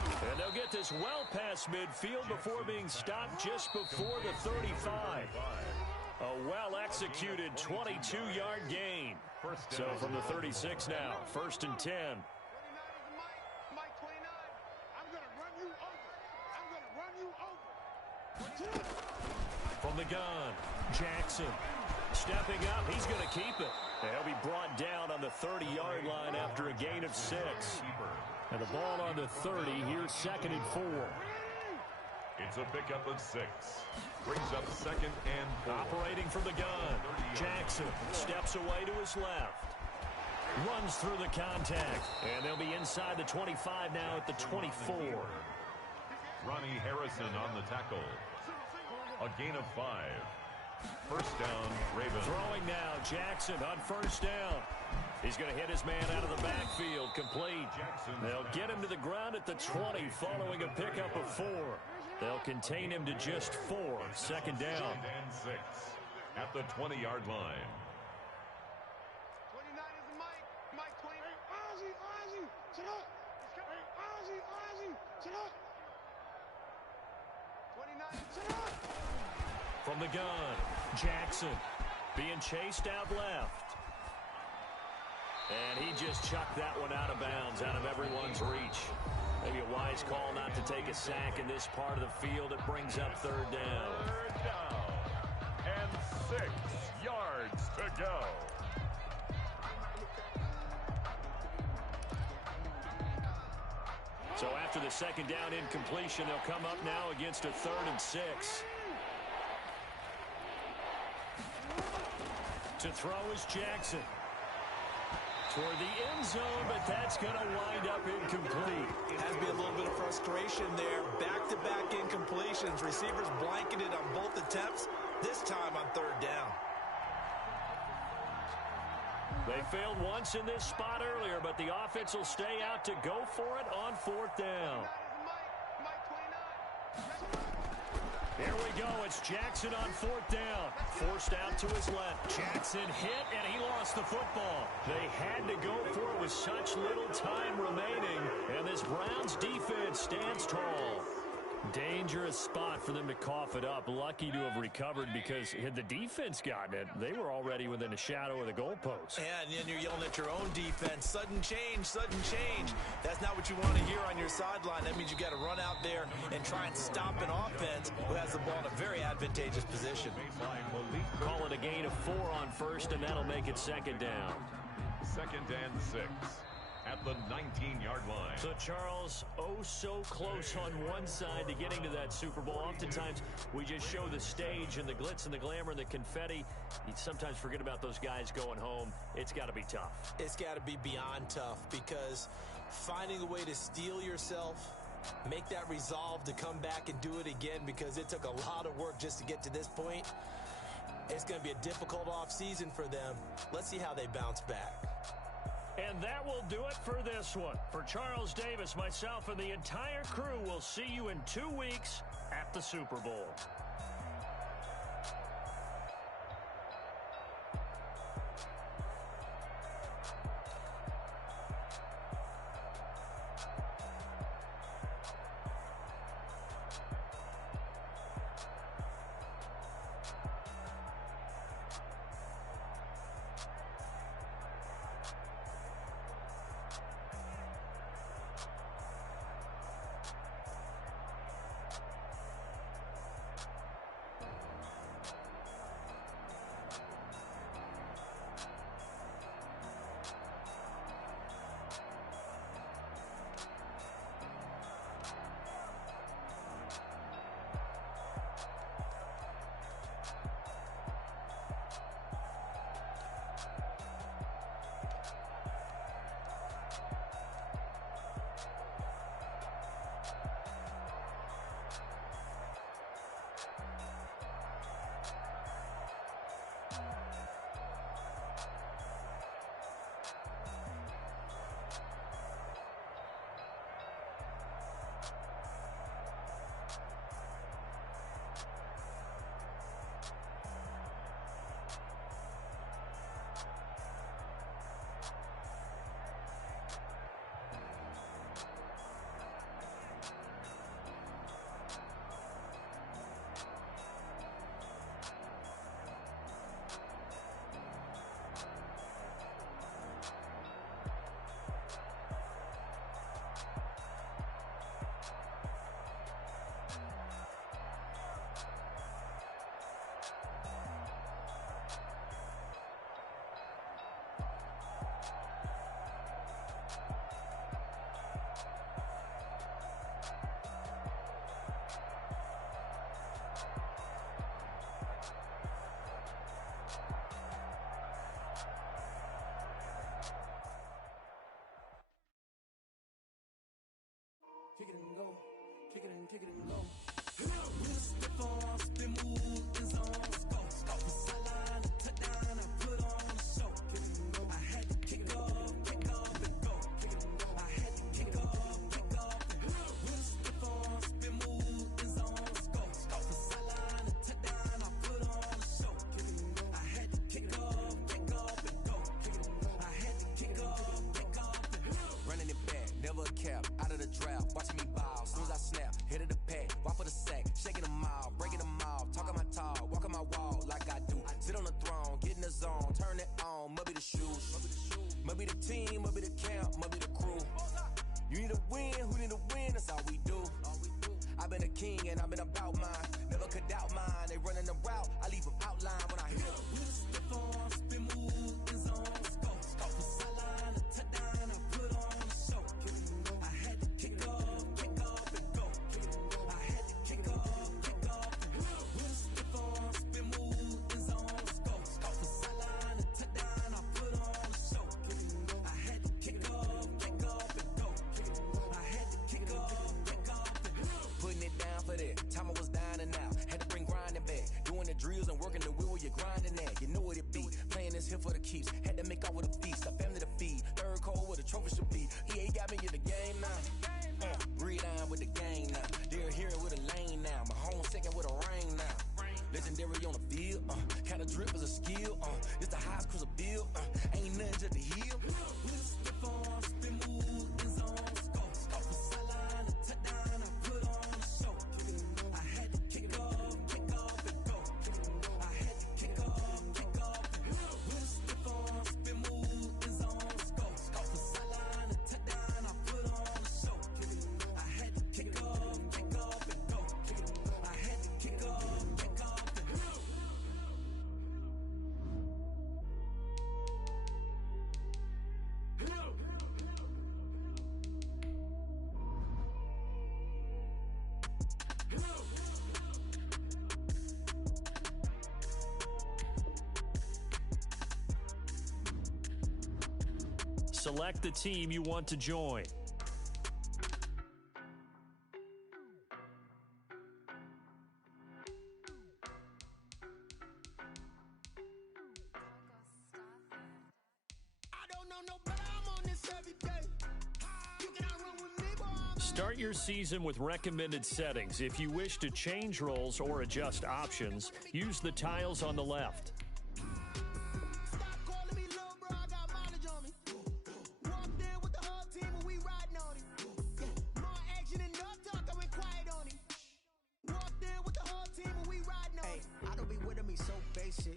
And they'll get this well past midfield before being stopped just before the 35. A well-executed 22-yard gain. So from the 36 now, 1st and 10. 29 is Mike, 29. I'm going to run you over. I'm going to run you over. From the gun, Jackson stepping up. He's going to keep it. They'll be brought down on the 30-yard line after a gain of 6. And the ball on the 30 here, 2nd and 4. It's a pickup of 6. Brings up 2nd and 4. Operating from the gun, Jackson steps away to his left. Runs through the contact. And they'll be inside the 25 now at the 24. Ronnie Harrison on the tackle. A gain of 5. First down, Ravens. Throwing now, Jackson on first down. He's going to hit his man out of the backfield, complete. They'll get him to the ground at the 20 following a pickup of 4. They'll contain him to just 4. Second down. And 6 at the 20-yard line. 29 is the Mike. Mike 20. Hey, Ozzie, sit up. Hey, Ozzie, sit up. 29, sit up. From the gun, Jackson being chased out left. And he just chucked that one out of bounds, out of everyone's reach. Maybe a wise call not to take a sack in this part of the field. It brings up third down. Third down. And 6 yards to go. So after the second down incompletion, they'll come up now against a 3rd and 6. To throw is Jackson. Toward the end zone, but that's going to wind up incomplete. Has been a little bit of frustration there. Back-to-back incompletions. Receivers blanketed on both attempts, this time on third down. They failed once in this spot earlier, but the offense will stay out to go for it on 4th down. Here we go. It's Jackson on 4th down. Forced out to his left. Jackson hit, and he lost the football. They had to go for it with such little time remaining, and this Browns defense stands tall. Dangerous spot for them to cough it up. Lucky to have recovered, because had the defense gotten it, they were already within a shadow of the goalpost. And then you're yelling at your own defense. Sudden change, sudden change. That's not what you want to hear on your sideline. That means you got to run out there and try and stop an offense who has the ball in a very advantageous position. Call it a gain of 4 on first, and that'll make it second down. Second and 6 at the 19-yard line. So, Charles, oh so close on one side to getting to that Super Bowl. Oftentimes, we just show the stage and the glitz and the glamour and the confetti. You sometimes forget about those guys going home. It's got to be tough. It's got to be beyond tough, because finding a way to steel yourself, make that resolve to come back and do it again, because it took a lot of work just to get to this point. It's going to be a difficult offseason for them. Let's see how they bounce back. And that will do it for this one. For Charles Davis, myself, and the entire crew, we'll see you in 2 weeks at the Super Bowl. Kick it and go. Kick it and go. With a stiff arm, spin move in zone. Go. rap, out of the draft, watching me ball. Soon as I snap, hit of the pack, walk for the sack, shaking them all, breaking them all, talking my talk, walking my wall like I do. Sit on the throne, get in the zone, turn it on, must be the shoes, must be the team, must be the camp, must be the crew. You need a win, who need a win, that's all we do. I've been a king and I've been about mine, never could doubt mine. They running the route, I leave them outline when I hit them. Step on, spin, move, in zone, scope, from sideline to touchdown, I put on a show. I had to kick off and go. I had to kick off and go. Step on, spin, move, in zone, scope, from sideline to touchdown, I put on a show. I had to kick off and go. I had to kick off and go. Putting it down for that, time I was down and out. Had to bring grinding back, doing the drills and working the wheel where you're grinding at. You know what it be, playing this here for the keeps. Had to make out with a feast, a family to feed. Third cold where the trophy should be. EA got me in the game now. Read on with the game now. They're here with a lane now. My home second with a rain now. Legendary on the field, kind of drip is a skill. It's the highest cruiser bill, ain't nothing just the heel. Step on, spin, move, in zone, scope from sideline to touchdown, I put on a show. I had to kick off and go. I had to kick off and go. Step on, spin, move, in zone, scope from sideline to touchdown, I put on a show. I had to kick off and go. I had to kick off and go. Select the team you want to join. Start your season with recommended settings. If you wish to change roles or adjust options, use the tiles on the left.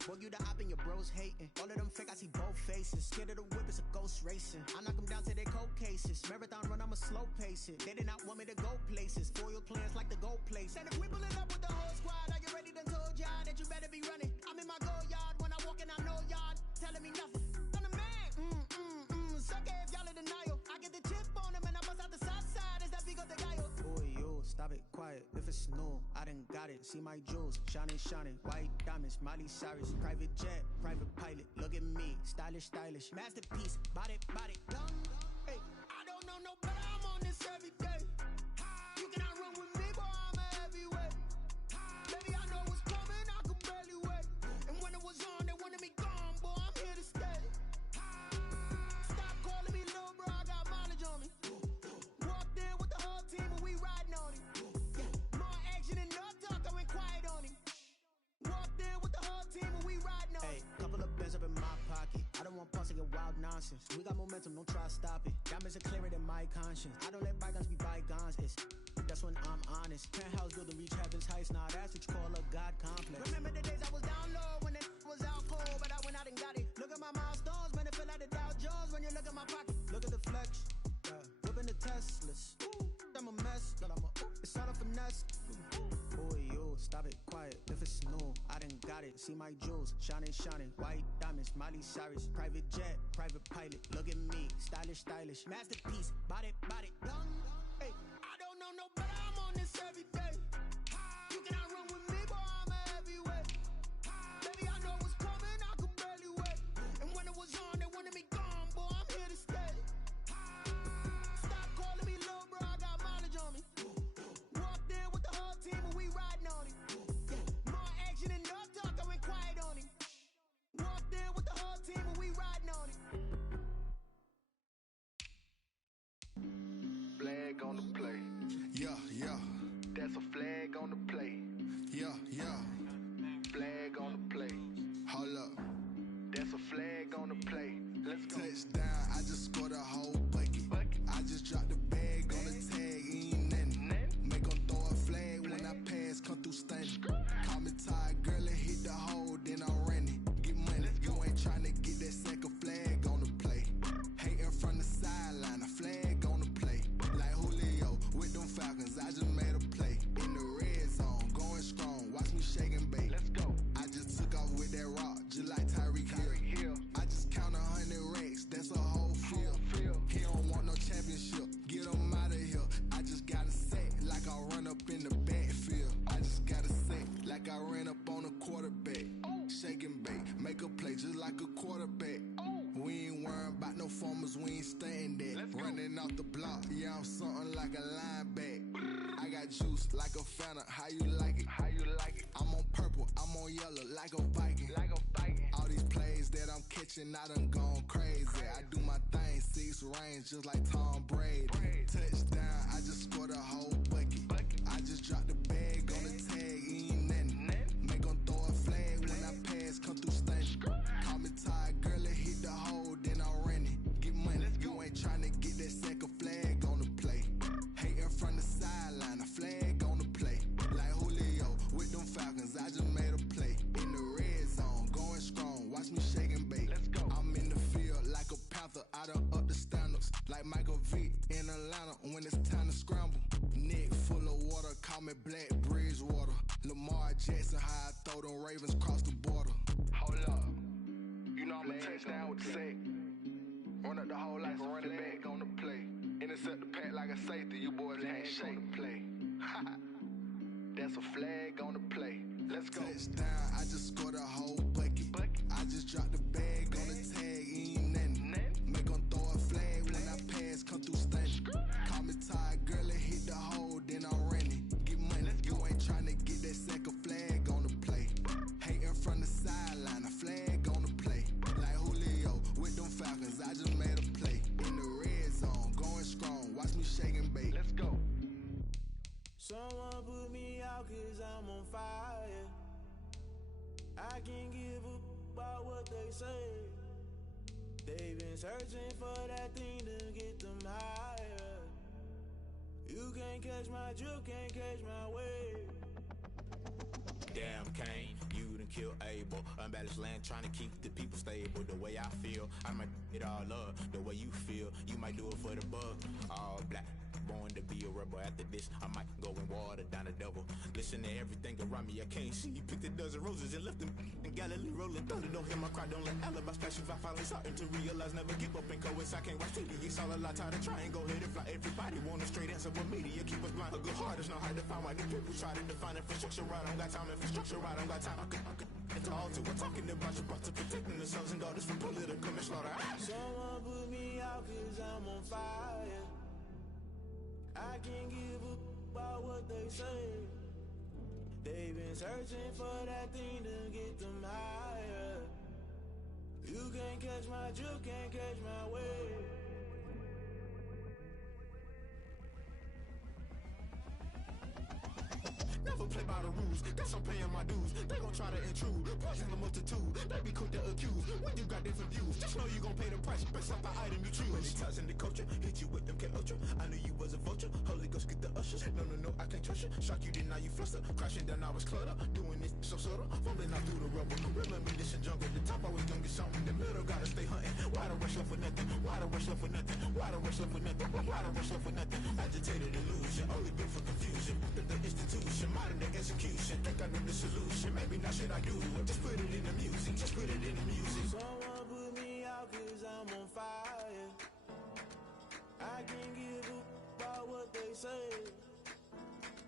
Boy, you the op and your bros hating. All of them fake, I see both faces. Scared of the whip, it's a ghost racing. I knock them down to their cold cases. Marathon run, I'ma slow pace it. They did not want me to go places. Foil plans like the go place. And if we pulling up with the whole squad, are you ready? Done told y'all that you better be running. I'm in my go yard. When I walk in, I know y'all telling me nothing. I'm the man. Suck it if y'all in denial. I get the chip on them and I bust out the south side. Is that Vigo de Gallo? Boy, yo, stop it, quiet. If it's new, I done got it. See my jewels, shining, shining. White diamonds, Miley Cyrus. Private jet, private pilot. Look at me, stylish, stylish. Masterpiece, body, body, done. Hey, I don't know no better. I'm on this every day. You cannot run with me, boy, I'm a heavyweight. Baby, I know what's coming, I could barely wait. And when it was on, they wanted me gone, boy, I'm here to stay. Stop calling me little bro, I got mileage on me. Walked in with the whole team and we riding on it. More action and no talk, I went quiet on him. Walked in with the whole team and we riding on it. Hey, couple of bands up in my pocket. I don't want punks to get wild nonsense. We got momentum, don't try to stop it. Diamonds are clearer than my conscience. I don't let bygones be bygones. That's when I'm honest. Penthouse building, reach heaven's heights. Now that's what you call a God complex. Remember the days I was down low when it was out cold, but I went out and got it. Look at my milestones, man, it feel like the Dow Jones when you look at my pocket. Look at the flex, whipping the Teslas. I'm a mess, but it's all a finesse. Boy, yo, stop it, quiet. If it's new, I done got it. See my jewels, shining, shining. White diamonds, Miley Cyrus. Private jet, private pilot. Look at me, stylish, stylish. Masterpiece, body, body, done. Hey, I don't know no better. I'm on this every day. You cannot run with me, boy, I'm a heavyweight. Baby, I know what's coming, I could barely wait. And when it was on, they wanted me gone, boy, I'm here to stay. Stop calling me little bro, I got mileage on me. Walked in with the whole team and we riding on it. More action and no talk, I went quiet on him. Walked in with the whole team and we riding on it. Flag on the play. Yeah, yeah, That's a flag on the play. yeah, yeah. Flag on the play. Hold up. That's a flag on the play. Let's go. Touchdown, I just scored a whole bucket. I just dropped the bag on like a quarterback. We ain't worrying about no formers, we ain't staying there. Running off the block, yeah, I'm something like a lineback. I got juice like a Fanta, how you like it? How you like it? I'm on purple, I'm on yellow, like a Viking. Like a Viking. All these plays that I'm catching, I done gone crazy. I do my thing, 6 range, just like Tom Brady. Touchdown, I just scored a whole bucket. I just dropped the bag on the tag, ain't nothing. Make 'em throw a flag when I pass, come through stunning. Call me tired, girl, it hit the hole, then I'm running. Get money, you ain't tryna get that second flag on the play. Hating from the sideline, a flag on the play. Like Julio with them Falcons, I just made a play. In the red zone, going strong, watch me shake and bake. I'm in the field like a panther, I done up the standards. Like Michael Vick in Atlanta when it's time to scramble. Neck full of water, call me Black Bridgewater. Lamar Jackson, how I throw them Ravens cross the border. Hold up, you know I'm a touchdown with the sack. Run up the whole like a running back on the play. Intercept the pack like a safety, you boys can't shake the play. That's a flag on the play. Let's go. Touchdown, I just scored a whole bucket. I just dropped the bag on the tag, ain't nothing. Make 'em throw a flag when I pass, come through stunning. Call me tired, girl, it hit the hole, then I'm running. Get money, you ain't tryna get that second flag on the play. Hating from the sideline, a flag on the play. Like Julio with them Falcons, I just made a play. In the red zone, going strong, watch me shake and bake. Let's go. Someone put me out 'cause I'm on fire. I can't give up about what they say. They've been searching for that thing to get them higher. You can't catch my drift, can't catch my wave. Damn Kane, you done killed Abel. Unbalanced land trying to keep the people stable. The way I feel, I might it all up. The way you feel, you might do it for the bug. All black, born to be a rebel. After this, I might go and water down the double. Listen to everything around me, I can't see. Picked a dozen roses and left them in Galilee rolling thunder. Don't hear my cry, don't let alibis pass you. I finally starting to realize, never give up and coast. I can't watch TV, it's all a lot. Tired of trying, go ahead and fly. Everybody want a straight answer, but media keep us blind. A good heart is not hard to find. Why the people try to define infrastructure right? I don't got time, infrastructure right, I don't got time. I could it's all to we're talking about your to protecting the sons and daughters from political manslaughter. Someone put me out 'cause I'm on fire. I can't give up about what they say. They've been searching for that thing to get them higher. You can't catch my drift, can't catch my wave. Never play by the rules, guess I'm paying my dues. They gon' try to intrude, poison the multitude. They be quick to accuse, when you got different views. Just know you gon' pay the price, based off the item you choose. When it's ties in the culture, hit you with MK Ultra. I knew you was a vulture, Holy Ghost get the ushers. No, I can't trust you. Shock you, then now you fluster. Crashing down, I was clutter. Doing this so subtle, fumbling out through the rubble. Real ammunition jungle, the top always gonna get something. The middle gotta stay hunting. Why the rush left for nothing? Why the rush left for nothing? Why the rush left for nothing? Why the rush left for nothing? Agitated illusion, only built for confusion. The institution, modern day execution. Think I know the solution, maybe not should I do it. Just put it in the music, just put it in the music. Someone put me out 'cause I'm on fire. I can't give up about what they say.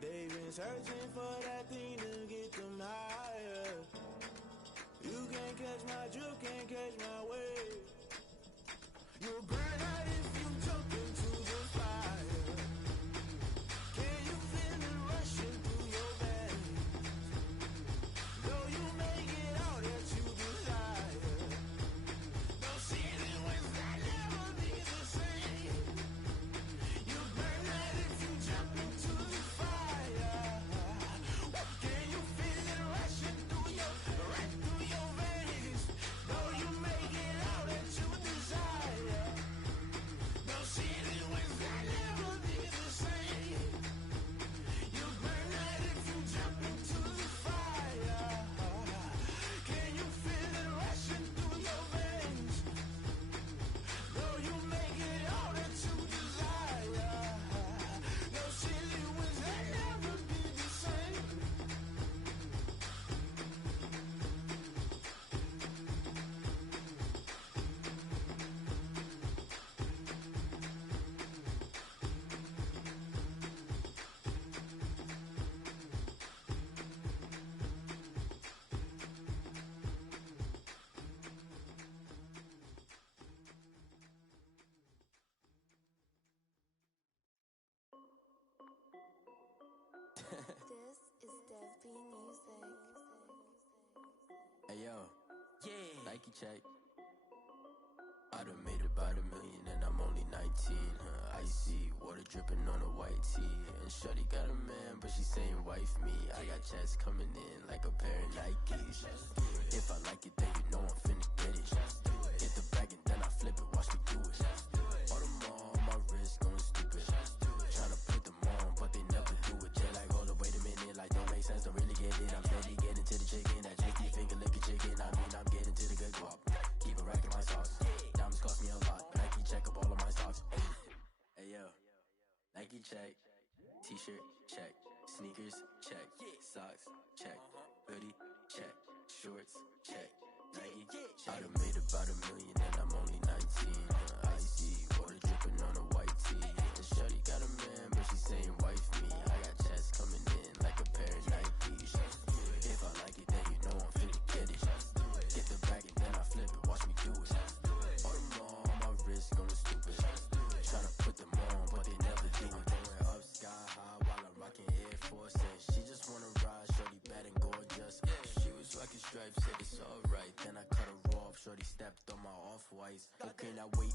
They've been searching for that thing to get them higher. You can't catch my drift, can't catch my wave. You'll burn out if you jump into the fire. Can you feel it rushing through your veins? Though you make it all that you desire. Those seasons when I never be the same. You burn out if you jump into the fire. Can you feel it rushing through your veins? Though you make it all that you desire. Hey yo, yeah. Nike check. I done made about $1 million and I'm only 19. Icy water dripping on a white tee. And shorty got a man, but she saying wife me. I got checks coming in like a pair of Nikes. If I like it, then you know I'm finna get it. Get the bag and then I flip it, watch me do it. All them on my wrist going stupid. Tryna put them on, but they never do it. They like, hold up, wait a minute, like don't make sense, don't really get it. I'm steady getting to the chicken, that chicky finger licking chicken. I mean, I'm getting to the good guap. Keep a rack in my socks. Diamonds cost me a lot. Nike check up all of my stocks. Hey yo, Nike check. T-shirt check. Sneakers check. Socks check. Hoodie check. Shorts check. Nike. I done made about $1 million and I'm only 19. Icy water dripping on a white tee. And shorty got a man, but she saying wife me. I got checks coming in like a pair of Nikes. If I like it, then you know I'm finna get it. Get the bag and then I flip it, watch me do it. All them on my wrist going stupid. Tryna put them on, but they never do it. Going up sky high while I'm rocking Air Forces. She just wanna ride, shorty bad and gorgeous. She was rocking stripes, said it's alright. Then I cut her off, shorty stepped on my off-whites. Okay, now wait.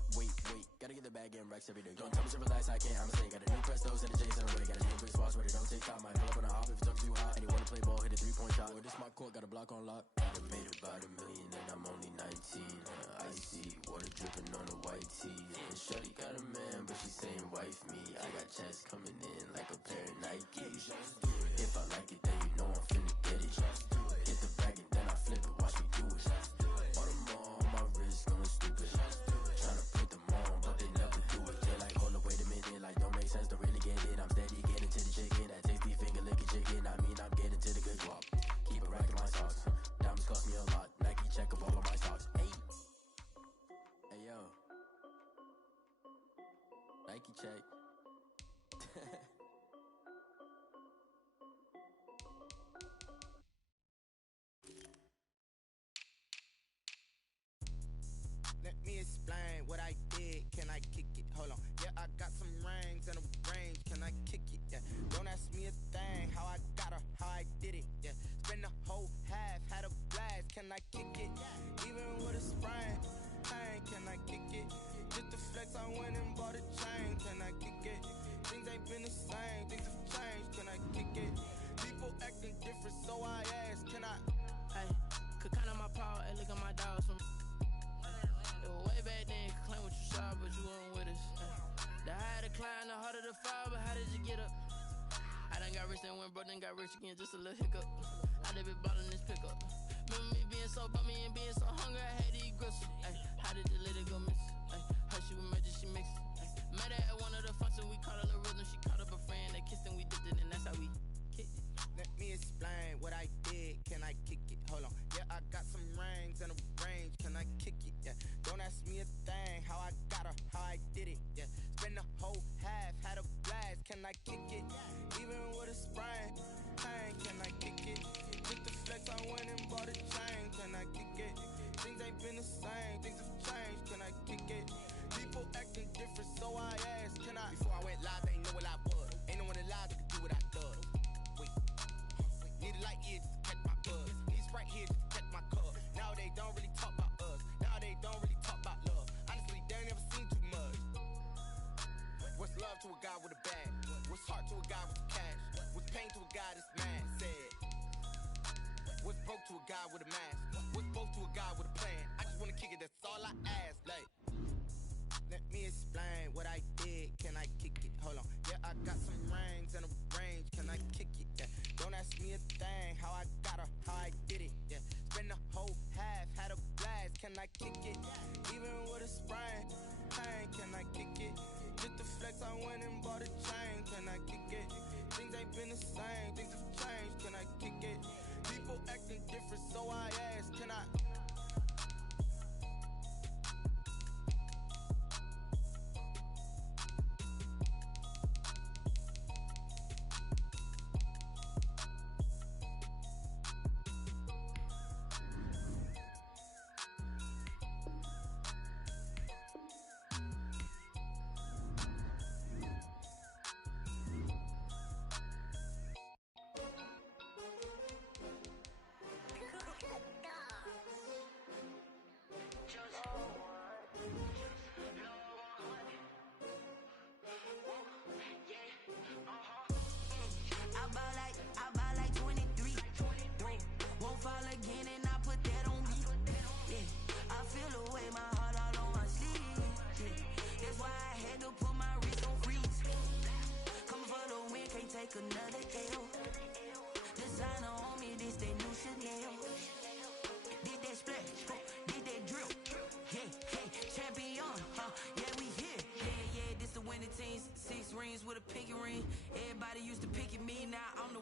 Gotta get the bag and racks every day. Don't tell me to relax, I can't, I'ma say. Got a new Prestos and a J's in a way. Got a new big spots where they don't take time. I pull up on a hop if it's up too hot. And you wanna play ball, hit a 3-point shot. Or this my court, got a block on lock. I done made about $1 million and I'm only 19. Icy water dripping on a white tee. And shorty got a man, but she saying wife me. I got checks coming in like a pair of Nikes. If I like it, then you know I'm finna get it. Get the bag and then I flip it, watch me do it. All them on my wrist going stupid. Tryna put them on, but they never do it. They like, hold up, wait a minute, like don't make sense, don't really get it. I'm steady getting to the chicken, that tasty finger licking chicken. I mean, I'm getting to the good guap. Keep a rack in my socks. Diamonds cost me a lot. Nike check up all of my stocks. Hey yo, Nike check. Let me explain what I did. Can I kick it? Hold on. Yeah, I got some rings and a range. Can I kick it? Yeah. Don't ask me a thing. How I got her, how I did it. Yeah. Spend the whole half, had a blast. Can I kick it? Even with a sprain. Pain, can I kick it? Just the flex, I went and bought a chain. Can I kick it? Things ain't been the same. Things have changed. Can I kick it? People acting different, so I ask. Can I? Hey, could count on my power and look at my dogs from. Way back then, could claim what you saw, but you weren't with us. The higher the climb, the harder the fall, but how did you get up? I done got rich, then went broke, then got rich again, just a little hiccup. I done been ballin' this pickup. Remember me being so bummy and being so hungry, I had to eat gristle. Ay, how did the lady go miss? Ay, her she was magic, she mixed. Met her at one of the functions, we caught a little rhythm, she caught up a friend, they kissed and we dipped it, and that's how we kicked it. Let me explain what I did. Can I kick it? Hold on. Yeah, I got some rings and a range. Can I kick it? Yeah. Don't ask me a thing. How I got her, how I did it. Yeah. Spend the whole half, had a blast. Can I kick it? Even with a sprain. Pain, can I kick it? Just the flex, I went and bought a chain. Can I kick it? Things ain't been the same. Things have changed. Can I kick it? People acting different, so I asked. Can I? Before I went live, they ain't know what I was. Ain't no one alive that could do what I does. Need a light here just to catch my buzz. Need Sprite here just to catch my cup. Now they don't really talk about us. Now they don't really talk about love. Honestly, they ain't never seen too much. What's love to a guy with a bag? What's heart to a guy with cash? What's pain to a guy that's mad? Said. What's broke to a guy with a mask? What's broke to a guy with a plan? I just wanna kick it, that's all I ask. Like, let me explain what I did. Can I kick it? Hold on. Yeah, I got some rings and a range. Can I kick it? Yeah. Don't ask me a thing. How I got her, how I did it. Yeah. Spend the whole half, had a blast. Can I kick it? Even with a sprain. Pain, can I kick it? Just the flex, I went and bought a chain. Can I kick it? Things ain't been the same. Things have changed. Can I kick it? People acting different, so I ask. Can I?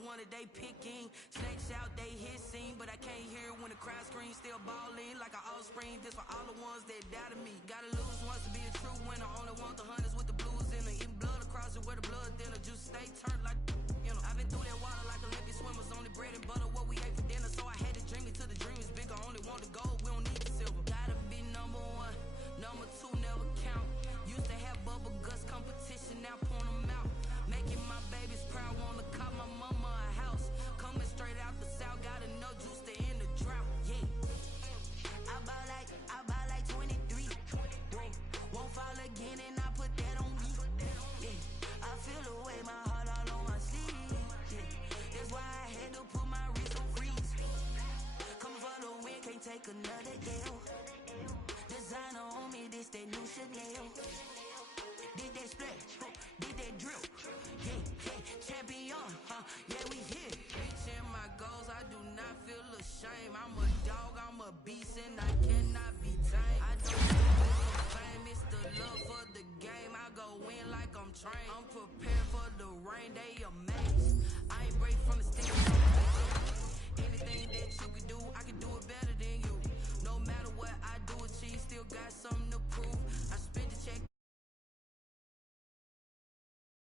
one that they picking. Snakes out, they hissing, but I can't hear when the crowd screams. Still balling like an offspring. This for all the ones that doubted me. Gotta lose once to be a true winner. Only want the hunters with the blues in it. Eating blood across it where the blood thinner. Juice stay turned like, you know. I've been through that water like Olympic swimmers. Only bread and butter, what we ate for dinner. So I had to dream it till the dream is bigger. Only want the gold, we don't need the silver. Gotta be number one, number two never count. Used to have bubble guts competition, now point them out. Making my babies proud, wanna call my mama a house. Coming straight out the south, got enough juice to end the drought. Yeah, I buy like 23. Whoa, won't fall again and I put that on me. Yeah, I feel the way, my heart all on my sleeve. Yeah, that's why I had to put my wrist on freeze. Coming for the win, can't take another L. Designer on me, this that new Chanel.